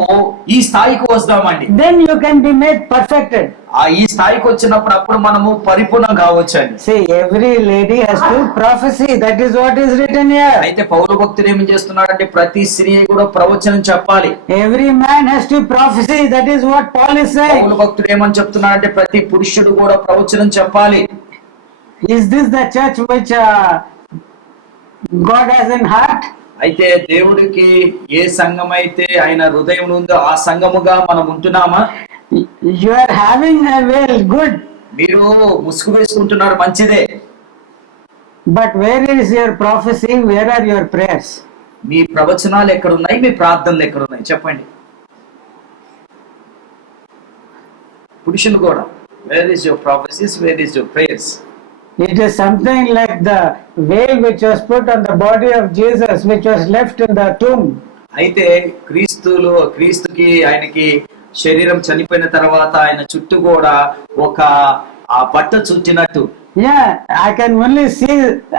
ఈ స్థాయికి వస్తామండి. then you can be made perfected. ఈ స్థాయికి వచ్చినప్పుడు అప్పుడు మనము పరిపూర్ణం కావచ్చండి. See, every lady has to prophesy, that is what is written here. అయితే పౌలు భక్తుడు ఏం చేస్తున్నాడంటే ప్రతి స్త్రీ కూడా ప్రవచనం చెప్పాలి. Every man has to prophesy, that is what Paul is saying. పౌలు భక్తుడు ఏమని చెప్తున్నాడంటే ప్రతి పురుషుడు కూడా ప్రవచనం చెప్పాలి. Is this the church which God has in heart? అయితే దేవుడికి ఏ సంఘం అయితే ఆయన హృదయం ఉందో ఆ సంఘముగా మనం ఉంటున్నామా? You are having a veil, good. మీరు ముసుగు వేసుకుంటున్నారు, మంచిదే. But where is your prophecy? Where are your prayers? మీ ప్రవచనాలు ఎక్కడున్నాయి? మీ ప్రార్థనలు ఎక్కడున్నాయి? చెప్పండి. పురుషులు కూడా, where is your prophecies, where is your prayers? It is something like the veil which was put on the body of Jesus, which was left in the tomb. అయితే క్రీస్తుకి ఆయనకి శరీరం చనిపోయిన తర్వాత ఆయన చుట్టూ కూడా ఒక ఆ బట్ట చుట్టినట్టు. Yeah, I can only see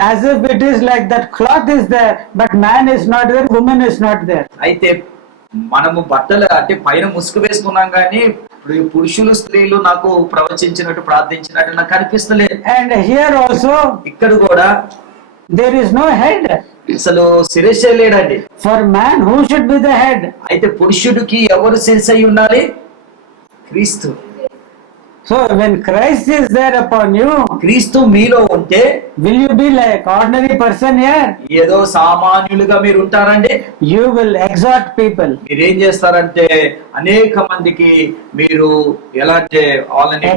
as if it is like that cloth is there, but man is not there, woman is not there. అయితే మనము బట్టలు అంటే పైన ముసుగు వేసుకున్నాం కానీ పురుషులు స్త్రీలు నాకు ప్రవచించినట్టు ప్రార్థించినట్టు నాకు కనిపిస్తలేదు. And here also ఇక్కడ కూడా there is no head. అసలు శిరస్సే లేడండి. For man, who should be the head? అయితే పురుషుడికి ఎవరు శిరస్సు అయి ఉండాలి? క్రీస్తు. So when Christ is there upon you, క్రీస్తు మీలో ఉంటే will you be like ordinary person here? ఏదో సామాన్యులుగా మీరు ఉంటారండి? You will exhort people. మీరేం చేస్తారంటే అనేక మందికి మీరు ఎలా అంటే వాళ్ళని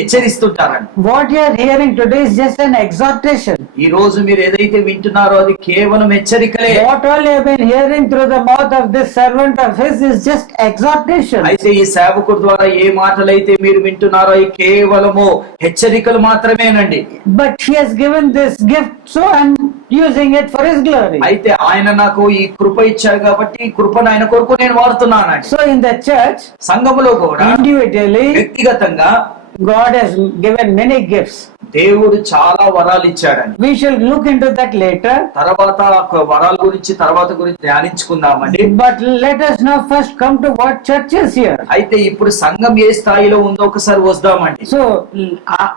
హెచ్చరిస్తుంటారండి. What you are hearing today is just an exhortation. ఈ రోజు మీరు ఏదైతే వింటున్నారో అది కేవలం హెచ్చరికలే. What all you have been hearing through the mouth of this servant of his is just exhortation. అయితే ఈ సేవకుడి ద్వారా ఏ మాటలైతే మీరు వింటున్నారో అవి కేవలము హెచ్చరికలు మాత్రమేనండి. But he has given this gift, so I'm using it for his glory. అయితే ఆయన నాకు ఈ కృప ఇచ్చారు కాబట్టి ఈ కృపను ఆయన కొరకు నేను వాడుతున్నానండి. So in the church, సంఘములో కూడా individually, వ్యక్తిగతంగా God has given many gifts. దేవుడు చాలా వరాలు ఇచ్చాడండి. We shall look into that later. తర్వాత వరాల గురించి ధ్యానించుకుందామండి. But let us now first come to what church is here. అయితే ఇప్పుడు సంఘం ఏ స్థాయిలో ఉందో ఒకసారి వద్దామండి. So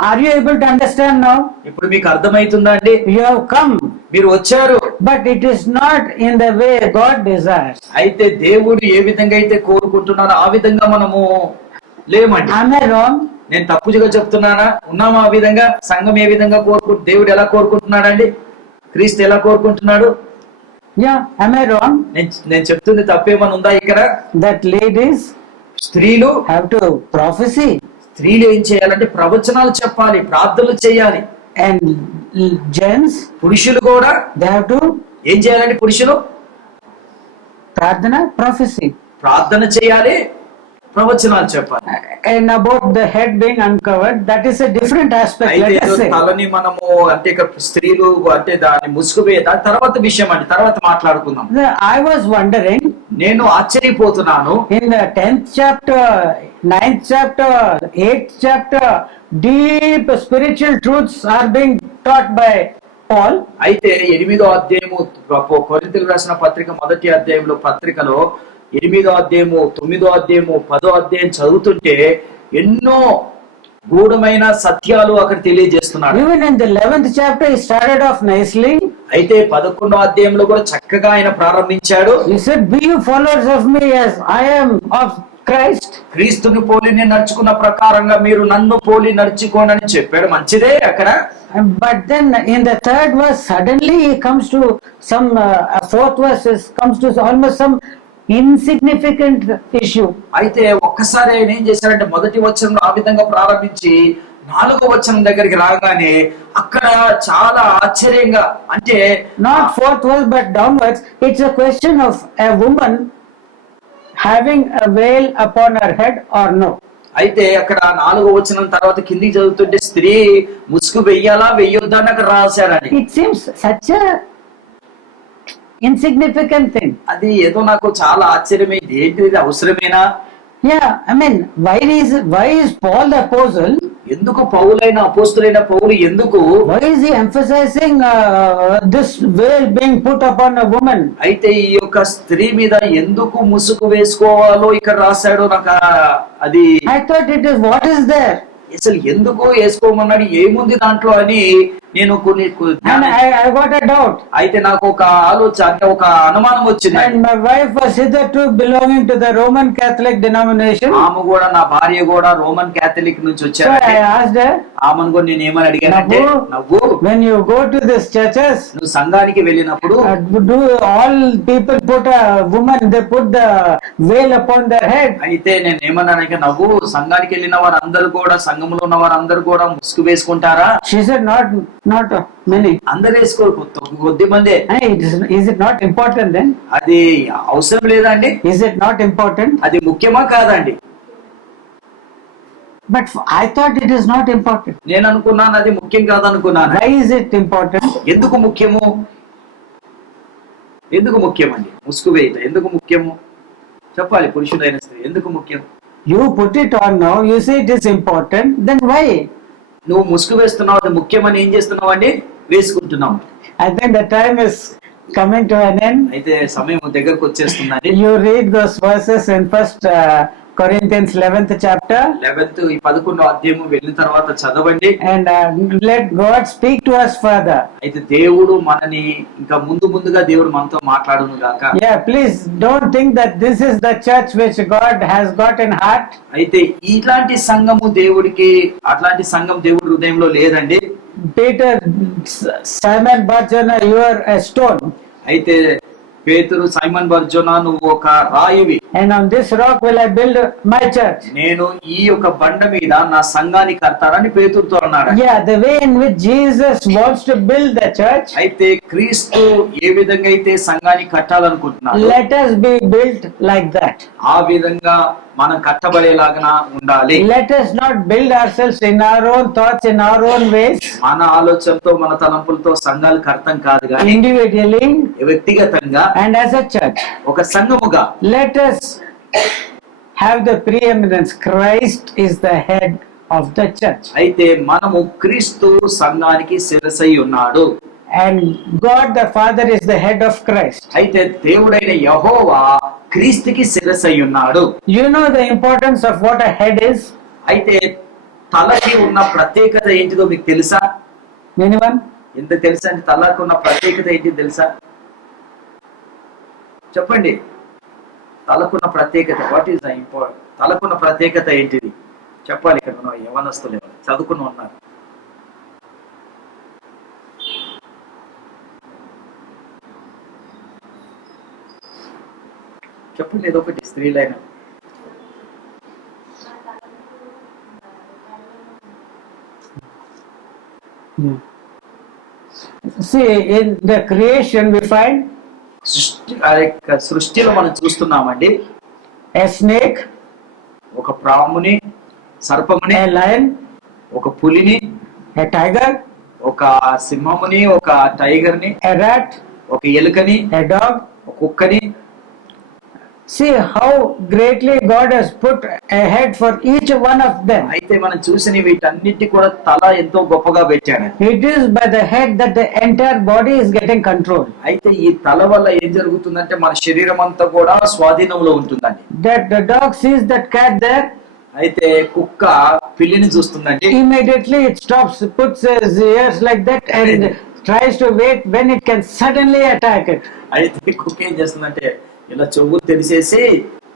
are you able to understand now? ఇప్పుడు మీకు అర్థమవుతుందా అండి? You have come, మీరు వచ్చారు, but it is not in the way God desires. అయితే దేవుడు ఏ విధంగా అయితే కోరుకుంటున్నారో ఆ విధంగా మనము లేమండి. Am I wrong? నేను తప్పుగా చెప్తున్నానా? ఉన్నామా ఆ విధంగా? సంఘం ఏ విధంగా దేవుడు ఎలా కోరుకుంటున్నాడండి? క్రీస్తు ఎలా కోరుకుంటున్నాడు? Yeah, am I wrong? నేను చెప్తుంది తప్పేమని ఉందా ఇక్కడ? That ladies స్త్రీలు have to prophesy. స్త్రీలు ఏం చేయాలంటే ప్రవచనాలు చెప్పాలి, ప్రార్థనలు చేయాలి. And gents, పురుషులు కూడా they have to ఏం చేయాలంటే పురుషులు pradhana, prophecy. ప్రార్థన చేయాలి, ప్రవచనాలు చెప్పాలి. And about the head being uncovered, that is a different aspect. అయితే Let us say. తలని మనము అంటే స్త్రీలు అంటే దాన్ని ముసుగు దాని తర్వాత విషయం అండి, తర్వాత మాట్లాడుకుందాం. I was wondering, నేను ఆశ్చర్యపోతున్నాను. in the 10th chapter, 9th chapter, 8th chapter, deep spiritual truths are being taught by Paul. అయితే 8వ అధ్యాయము కొరింథీయులకు రాసిన పత్రిక మొదటి అధ్యాయంలో పత్రికలో 8వ అధ్యాయము 9వ అధ్యాయము 10వ అధ్యాయం చదువుతుంటే ఎన్నో గూఢమైన సత్యాలు అక్కడ తెలియజేస్తున్నాడు. Even in the 11th chapter, he started off nicely. అయితే 11వ అధ్యాయంలో కూడా చక్కగా ఆయన ప్రారంభించాడు. He said, "Be you followers of me as I am of Christ." క్రీస్తుని పోలి నేను నడుచుకున్న ప్రకారంగా మీరు నన్ను పోలి నడుచుకోండి అని చెప్పాడు. మంచిదే అక్కడ. But then in the third verse, suddenly he comes to some fourth verse comes to almost some insignificant issue. అయితే ఒక్కసారి ఆయన ఏం చేశారంటే మొదటి వచనంలో ఆ విధంగా ప్రారంభించి 4వ వచనం దగ్గరికి రాగానే అక్కడ చాలా ఆశ్చర్యంగా అంటే Not fourth verse but downwards, it's a question of a woman having a veil upon her head or no. అయితే అక్కడ 4వ వచనం తర్వాత కిందికి చదువుతుంటే స్త్రీ ముసుగు వెయ్యాలా వెయ్యొద్దా అని అక్కడ రాశారని. It seems such a insignificant thing. అది ఏదో నాకు చాలా ఆశ్చర్యమైంది. ఏంటి ఇది అవసరమేనా? Yeah, I mean, why is Paul the apostle? ఎందుకు పౌలైన అపోస్తులైన పౌలు ఎందుకు Why is he emphasizing this veil being put upon a woman? అయితే ఈ యొక్క స్త్రీ మీద ఎందుకు ముసుగు వేసుకోవాలో ఇక్కడ రాశాడో నాకు అది I thought it is what is there. అసలు ఎందుకు వేసుకోమన్నాడు, ఏముంది దాంట్లో అని నేను కొన్ని And I got a doubt. అయితే నాకు ఒక ఆలోచన అంటే ఒక అనుమానం వచ్చింది. And my wife was hitherto belonging to the Roman Catholic denomination. ఆమె కూడా, నా భార్య కూడా రోమన్ క్యాథలిక్ నుంచి So వచ్చారు. I asked her, ఆమెను కూడా నేను ఏమని అడిగానంటే, నువ్వు when you go to these churches, నువ్వు సంఘానికి వెళ్ళినప్పుడు do all people put a woman, they put the veil upon their head? అయితే నేను ఏమన్నానంటే, నువ్వు సంఘానికి వెళ్ళిన వారందరూ కూడా, సంఘంలో ఉన్న వారందరూ కూడా ముసుగు వేసుకుంటారా? She said, not many. అందరు వేసుకోరు, కొద్ది మందే. Hey, is it not important then? అది అవసరం లేదా అండి? Is it not important? అది ముఖ్యమా కాదండి? But I thought it is not important. నేను అనుకున్నాను అది ముఖ్యం కాదనుకున్నాను. Why is it important? ఎందుకు ముఖ్యము? ఎందుకు ముఖ్యమండి ముసుగు వేయట? ఎందుకు ముఖ్యము చెప్పాలి. పురుషుడైన స్త్రీ ఎందుకు ముఖ్యం? You put it on now, you say it is important, then why? నువ్వు ముసుగు వేస్తున్నావు, అది ముఖ్యమని ఏం చేస్తున్నావు అండి? వేసుకుంటున్నావు. I think the time is coming to an end. అయితే సమయం దగ్గరకు వచ్చేస్తుందండి. You read those verses in First Corinthians 11th chapter, 11వ అధ్యాయము వెళ్ళిన తర్వాత చదవండి. and let God speak to us further. అయితే దేవుడు మనని ఇంకా ముందుగా దేవుడు మనతో మాట్లాడును గాక. Yeah, please don't think that this is the church which God has got in heart. అయితే ఇట్లాంటి సంఘము దేవుడికి, అట్లాంటి సంఘం దేవుడి హృదయంలో లేదండి. Peter, Simon Barjona, you are a stone, అయితే పేతురు, సైమన్ బర్జోనా, నువ్వు ఒక రాయివి, and on this rock will I build my church. నేను ఈ యొక్క బండ మీద నా సంఘాన్ని కడతానని పేతురుతో అన్నాడు. Yeah, the way in which Jesus wants to build the church, అయితే క్రీస్తు ఏ విధంగా అయితే సంఘాన్ని కట్టాలనుకుంటున్నాడు, let us be built like that. ఆ విధంగా మనం కట్టబడేలాగా ఉండాలి. Let us not build ourselves in our own thoughts, in our own ways, మన ఆలోచనతో, మన తలంపులతో సంఘాలు కడతాం కాదు కానీ individually వ్యక్తిగతంగా and as a church. ఒక సంఘముగా Let us have the preeminence. Christ is the head of the church, అయితే మనము క్రీస్తు సంఘానికి శిరసై ఉన్నాడు. and God the Father is the head of Christ. అయితే దేవుడైన యెహోవా క్రీస్తుకి శిరసై ఉన్నాడు. You know the importance of what a head is? అయితే తలకి ఉన్న ప్రత్యేకత ఏంటిదో మీకు తెలుసా? Anyone? ఎంత తెలుసా అండి? తలకు ఉన్న ప్రత్యేకత ఏంటి తెలుసా? చెప్పండి. తలకున్న ప్రత్యేకత, వాట్ ఈస్ ద ఇంపార్టెంట్? తలకున్న ప్రత్యేకత ఏంటిది చెప్పాలి. ఇక్కడ ఉన్న యవనస్తులు ఎవరు చదువుకుని ఉన్నారు? చెప్పండి ఏదో ఒకటి. స్త్రీలైన See, in the creation we find సృష్టిలో మనం చూస్తున్నామండి, a snake, ఒక పాముని, సర్పముని, a lion, ఒక పులిని, a tiger, ఒక సింహముని, ఒక టైగర్ ని, a rat, ఒక ఎలుకని, a dog. ఒక కుక్కని. See how greatly God has put a head for each one of them. అయితే మనం చూసిన వీటన్నిటి కూడా తల ఎంతో గొప్పగా పెట్టాడు. It is by the head that the entire body is getting control. అయితే ఈ తల వల్ల ఏం జరుగుతుందంటే మన శరీరం అంతా కూడా స్వాధీనంలో ఉంటుందండి. That the dog sees that cat there, అయితే కుక్క పిల్లిని చూస్తుందండి, immediately it stops, puts its ears like that and tries to wait when it can suddenly attack it. అయితే కుక్క ఏం చేస్తుందంటే ఇలా చెవులు తెరిసేసి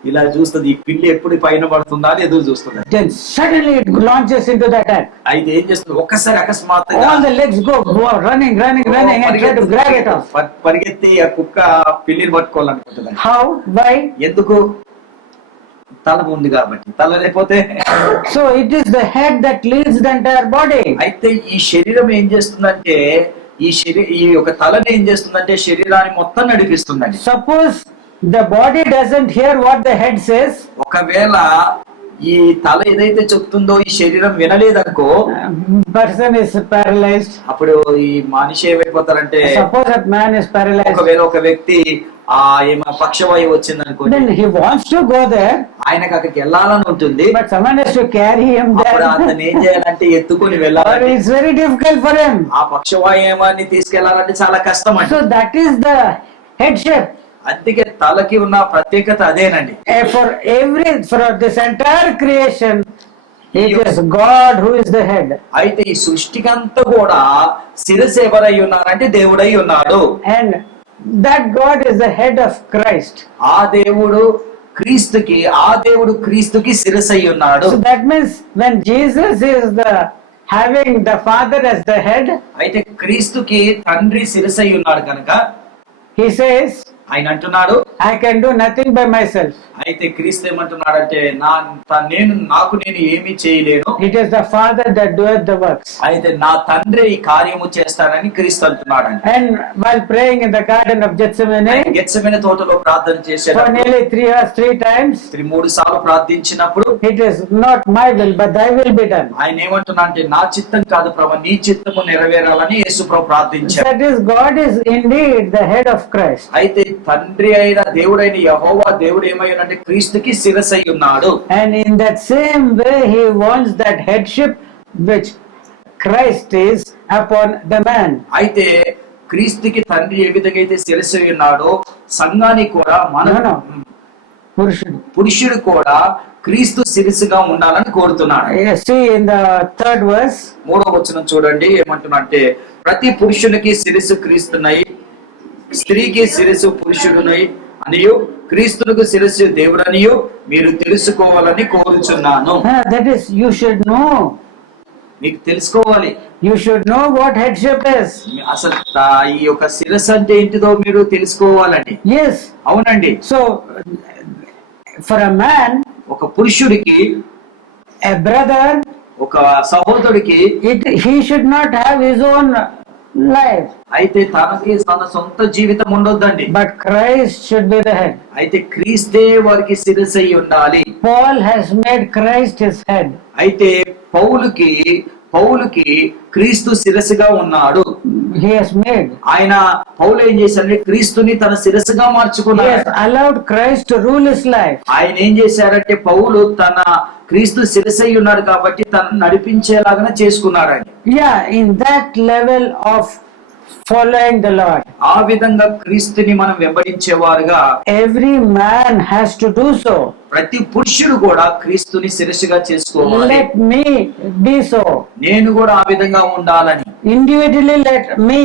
ఇలా చూస్తుంది, ఈ పిల్లి ఎప్పుడు పైన పడుతుందా అని ఎదురు చూస్తుంది. Then suddenly it launches into the attack. అయితే ఏం చేస్తుంది, ఒక్కసారి అకస్మాత్తుగా All the legs go running and try to grab it off. పరిగెత్తి ఆ కుక్క పిల్లిని పట్టుకోవాలనుకుంటుంది. How? Why? ఎందుకు? తల ఉంది కాబట్టి. తల లేకపోతే So it is the head that leads the entire body. అయితే ఈ శరీరం ఏం చేస్తుందంటే, ఈ యొక్క తలని ఏం చేస్తుందంటే శరీరాన్ని మొత్తం నడిపిస్తుందండి. Suppose the body doesn't hear what the head says, ఒకవేళ ఈ తల ఏదైతే చెప్తుందో ఈ శరీరం వినలేదనుకో, person is paralyzed. అప్పుడు ఈ మనిషి ఏమైపోతారంటే, Suppose that man is paralyzed, ఒకవేళ ఒక వ్యక్తి ఏమైనా పక్షవాయువు వచ్చింది అనుకోండి, then he wants to go there, ఆయనకు అక్కడికి వెళ్ళాలని ఉంటుంది, but someone has to carry him అప్పుడు there. అతను ఏం చేయాలంటే ఎత్తుకుని Or వెళ్ళాలి. it's very difficult for him. ఆ పక్షవాయువాన్ని తీసుకెళ్లాలంటే చాలా కష్టం అండి. So that is the headship. అందుకే తలకి ఉన్న ప్రత్యేకత అదేనండి. For this entire creation, It is God who is the head. అయితే ఈ సృష్టికంతా కూడా శిరస్సు ఎవరై ఉన్నారంటే దేవుడై ఉన్నాడు. And that God is the head of Christ. ఆ దేవుడు క్రీస్తుకి శిరస్సు అయి ఉన్నాడు. So that means when Jesus is having the Father as the head, అయితే క్రీస్తుకి తండ్రి శిరస్సు అయి ఉన్నాడు కనుక he says, ఆయన అంటున్నాడు, I can do nothing by myself. అయితే క్రీస్తు ఏమంటున్నాడంటే నాకు నేను ఏమీ చేయలేను. It is the Father that doeth the works. అయితే నా తండ్రి ఈ కార్యము చేస్తానని క్రీస్తు అంటున్నాడు. And while praying in the garden of Gethsemane, Gethsemane తోటలో ప్రార్థన for చేశాడు. nearly 3 hours, 3 times, 3 సార్లు ప్రార్థించినప్పుడు it is not my will, but thy will be done. ఆయన ఏమంటున్నా అంటే నా చిత్తం కాదు ప్రభు, నీ చిత్తము నెరవేరాలని యేసు ప్రభు ప్రార్థించాడు. That is, God is indeed the head of Christ. అయితే తండ్రి అయిన దేవుడైన యెహోవా దేవుడు ఏమయ్యాడంటే క్రీస్తుకి శిరస్సు అయి ఉన్నాడు. And in that same way, he wants that headship which Christ is upon the man. అయితే క్రీస్తుకి తండ్రి ఏ విధంగా అయితే శిరస్సు అయి ఉన్నాడో సంఘానికి కూడా No. పురుషుడు కూడా క్రీస్తు శిరస్సుగా ఉండాలని కోరుతున్నాడు. See in the 3rd verse, 3వ వచనం చూడండి ఏమంటున్నా అంటే ప్రతి పురుషునికి శిరస్సు క్రీస్తునై స్త్రీకి శిరస్సు పురుషుడునై అనియు క్రీస్తునకు శిరస్సు దేవుడనియు మీరు తెలుసుకోవాలని కోరుచున్నాను. that is, you should know. మీకు తెలుసుకోవాలి. You should know what headship is. అసలు ఈ యొక్క శిరస్సు అంటే ఏంటిదో మీరు తెలుసుకోవాలండి. Yes. అవునండి. So for a man, ఒక పురుషుడికి, a brother, ఒక సహోదరుడికి he should not have his own life, అయితే తనకి తన సొంత జీవితం ఉండొద్దండి. but Christ should be the head. అయితే క్రీస్తే వారికి శిరస్సు అయి ఉండాలి. Paul has made Christ his head. అయితే పౌలుకి క్రీస్తు శిరస్సుగా ఉన్నాడు. He has made. పౌలు ఏం చేశాడంటే క్రీస్తుని తన శిరస్సుగా He మార్చుకున్నాడు. has allowed Christ to rule his life. ఆయన ఏం చేశారంటే పౌలు తన క్రీస్తు శిరస్సు అయి ఉన్నాడు కాబట్టి తనను నడిపించేలాగా చేసుకున్నాడండి. Yeah, in that level of following the Lord, ఆ విధంగా క్రీస్తుని మనం వెంబడించేవారుగా every man has to do so. ప్రతి పురుషుడు కూడా క్రీస్తుని శిరస్సుగా చేసుకోవాలి. Let me be so. నేను కూడా ఆ విధంగా ఉండాలని. Individually, let me.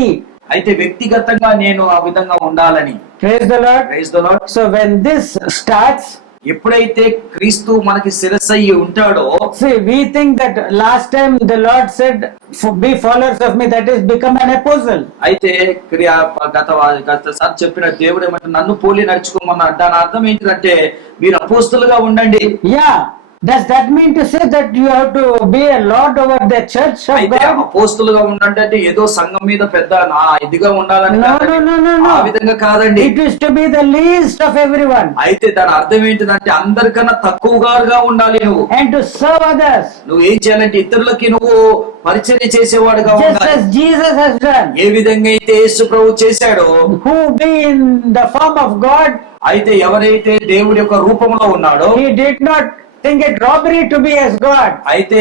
అయితే వ్యక్తిగతంగా నేను ఆ విధంగా ఉండాలని. Praise the Lord. Praise the Lord. So when this starts, ఎప్పుడైతే క్రీస్తు మనకి శిరస్సు అయ్యి ఉంటాడో, see, we think that last time the Lord said, be followers of me, that is become an apostle. అయితే గతసారి చెప్పిన దేవుడు ఏమంటే నన్ను పోలి నడుచుకోమన్నాడు. దాని అర్థం ఏంటంటే మీరు అపోస్తలుగా ఉండండి. Yeah. Does that mean to say that you have to be a lord over the church of అయితే God? అపోస్తలుగా ఉండంటే ఏదో సంఘం మీద పెద్ద ఇదిగా ఉండాలని No, కాదండి. no. ఆ విధంగా కాదండి. It is to be the least of everyone. అయితే దాని అర్థం ఏంటిదంటే అందరికన్నా తక్కువగా ఉండాలి నువ్వు. And to serve others. నువ్వు ఏం చేయాలంటే ఇతరులకి నువ్వు పరిచర్య చేసేవాడుగా Just ఉండాలి. as Jesus has done. ఏ విధంగా అయితే యేసు ప్రభు చేశాడో, Who being the form of God, అయితే ఎవరైతే దేవుడి యొక్క రూపంలో ఉన్నాడో, he did not think it robbery to be as God. అయితే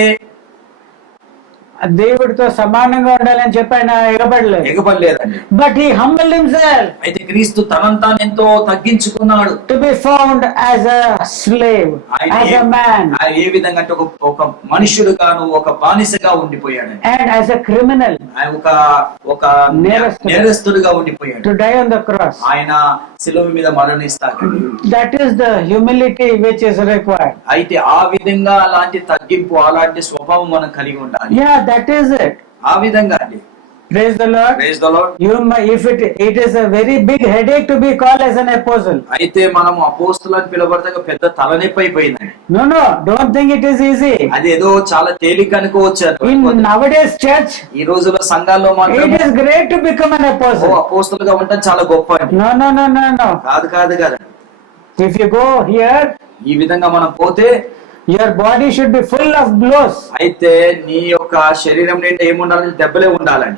దేవుడితో సమానంగా ఉండాలని చెప్పి ఆయన ఎగబడలేదండి. But he humbled himself. అయితే క్రీస్తు తనంతా ఎంతో తగ్గించుకున్నాడు. To be found as a slave, as a man, ఆయన ఏ విధంగా అంటే ఒక మనుషుడుగాను ఒక బానిసగా ఉండిపోయాడు. and as a criminal. ఆయన ఒక నేరస్తుడుగా ఉండిపోయాడు. To die on the cross. ఆయన శిలువ మీద మరణిస్తాడు. That is the humility which is required. అయితే ఆ విధంగా అలాంటి తగ్గింపు, అలాంటి స్వభావం మనం కలిగి ఉండాలి. Yeah, that is it. ఆ విధంగా అండి. Praise the Lord. Praise the Lord. If it is a very big headache to be called as an apostle. అయితే మనం అపోస్తులని పిలవబడతాక పెద్ద తలనొప్పి అయిపోయిందండి. No, don't think it is easy. అది ఏదో చాలా తేలిక అనుకోవచ్చు. In nowadays church, ఈ రోజుల్లో సంఘాల్లో మాత్రం it is great to become an apostle. అపోస్తులుగా ఉండటం చాలా గొప్ప అండి. No. కాదు కదా. If you go here, ఈ విధంగా మనం పోతే your body should be full of blows. అయితే నీ యొక్క శరీరం నిండా ఏముండాలని దెబ్బలే ఉండాలని.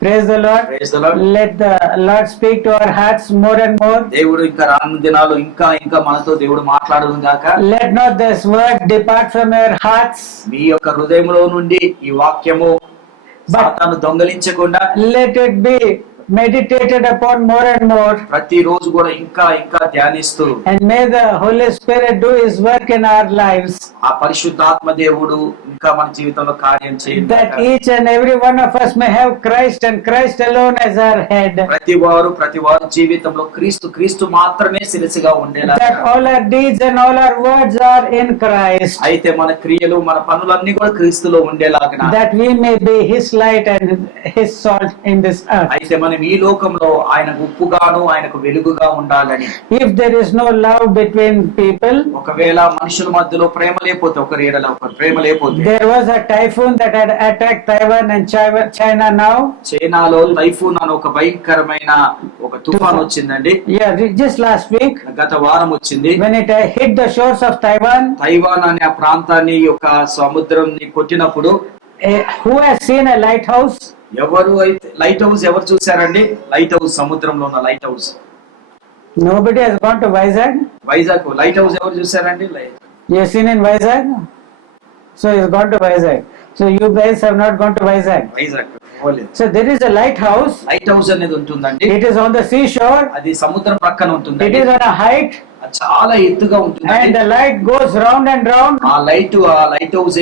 Praise the Lord. Praise the Lord. Let the Lord speak to our hearts more and more. దేవుడు ఇంకా రానున్న దినాలు ఇంకా మనతో దేవుడు మాట్లాడును గాక. Let not this word depart from your hearts. మీ యొక్క హృదయంలో నుండి ఈ వాక్యము సాతాను దొంగలించకుండా let it be meditated upon more and more. ప్రతి రోజు కూడా ఇంకా ఇంకా ధ్యానిస్తూ And may the Holy Spirit do His work in our lives. ఆ పరిశుద్ధాత్మ దేవుడు ఇంకా మన జీవితంలో కార్యం చేయండి. That each and every one of us may have Christ and Christ alone as our head. ప్రతి వారు జీవితంలో క్రీస్తు మాత్రమే శిరస్సుగా ఉండేలా. That all our deeds and all our words are in Christ. అయితే మన క్రియలు మన పనులన్నీ కూడా క్రీస్తులో ఉండేలాగా. That we may be His light and His salt in this earth. అయితే మనం ఈ లోకంలో ఆయనకు ఉప్పుగాను ఆయనకు వెలుగుగా ఉండాలని. If there is no love between people, ఒకవేళ మనుషుల మధ్యలో ప్రేమ లేకపోతే ఒకరి ఎడల ఒకరు ప్రేమ లేకపోతే. there was a typhoon that had attacked Taiwan and China now. చైనాలో టైఫూన్ అని ఒక భయంకరమైన ఒక తుఫాన్ వచ్చిందండి. Yeah, just last week. గత వారం వచ్చింది. When it hit the shores of Taiwan. Taiwan అనే ఆ ప్రాంతాన్ని యొక్క సముద్రం కొట్టినప్పుడు. Who has seen a lighthouse? Light house ఎవరు చూసారండి? లైట్ హౌస్ సముద్రంలో ఉన్న light house. Nobody has gone to Vizag. Vizag light house ఎవరు చూసారండి? You have seen in Vizag? So you've gone to Vizag. So you guys have not gone to Vizag. Vizag. So there is a lighthouse. Light house అనేది ఉంటుందండి. It is on the seashore. అది సముద్రం పక్కన ఉంటుంది. It is on a height. చాలా ఎత్తుగా ఉంటుంది. And the light goes round and round. ఆ లైట్ హౌస్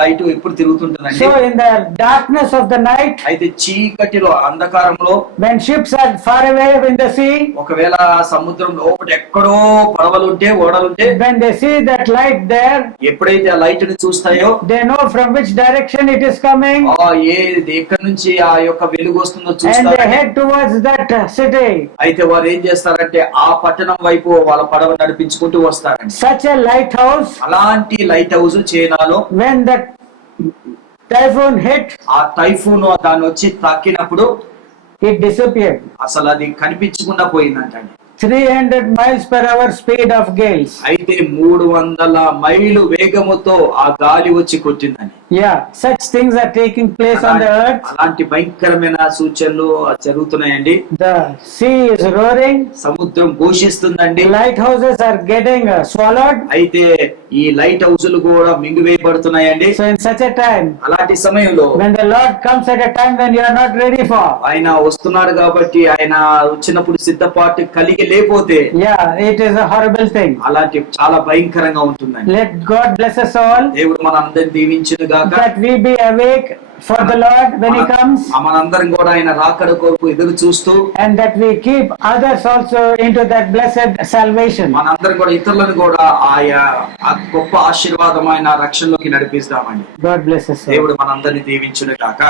లైట్ ఎప్పుడు తిరుగుతుంటుందండి. So in the darkness of the night. అయితే చీకటిలో అంధకారంలో. When ships are far away in the sea. ఒకవేళ సముద్రం లోపల ఎక్కడో పడవలుంటే ఓడలుంటే. When they see that light there. ఎప్పుడైతే ఆ లైట్ ని చూస్తాయో. They know from which direction it is coming. ఎక్కడి నుంచి ఆ యొక్క వెలుగు వస్తుందో చూస్తారు. And they head towards that city. అయితే వారు ఏం చేస్తారంటే ఆ పట్టణం వైపు వాళ్ళ పడవ నడిపించుకుంటూ వస్తారండి. Such a lighthouse. అలాంటి లైట్ హౌస్ చైనాలో. When that typhoon hit. ఆ టైఫూన్ దాన్ని వచ్చి తాకినప్పుడు. It disappeared. అసలు అది కనిపించకుండా పోయిందంటండి. 300 miles per hour speed of gales. అయితే 300 మైలు వేగముతో ఆ గాలి వచ్చి కొట్టిందని. Yeah, such things are taking place on the earth. అలాంటి భయంకరమైన సూచనలు జరుగుతున్నాయండి. The sea is roaring. సముద్రం ఘోషిస్తుందండి. Lighthouses are getting swallowed. అయితే ఈ లైట్ హౌసులు కూడా మింగివేయబడుతున్నాయండి. So in such a time, అలాంటి సమయంలో, when the Lord comes at a time when you are not ready for, ఆయన వస్తున్నాడు కాబట్టి ఆయన వచ్చినప్పుడు సిద్ధపాటు కలిగి లేకపోతే, yeah, it is a horrible thing. అలాంటి చాలా భయంకరంగా ఉంటుందండి. Let God bless us all. దేవుడు మనందరిని దీవించును గాక. That we be awake for the Lord when He comes. మనందరం కూడా ఆయన రాకడ కొరకు ఎదురు చూస్తూ, and that we keep others also into that blessed salvation. మనందరం కూడా ఇతరులను కూడా ఆయా గొప్ప ఆశీర్వాదమైన రక్షణలోకి నడిపిస్తామండి. God bless us all. దేవుడు మనందరిని దీవించును గాక.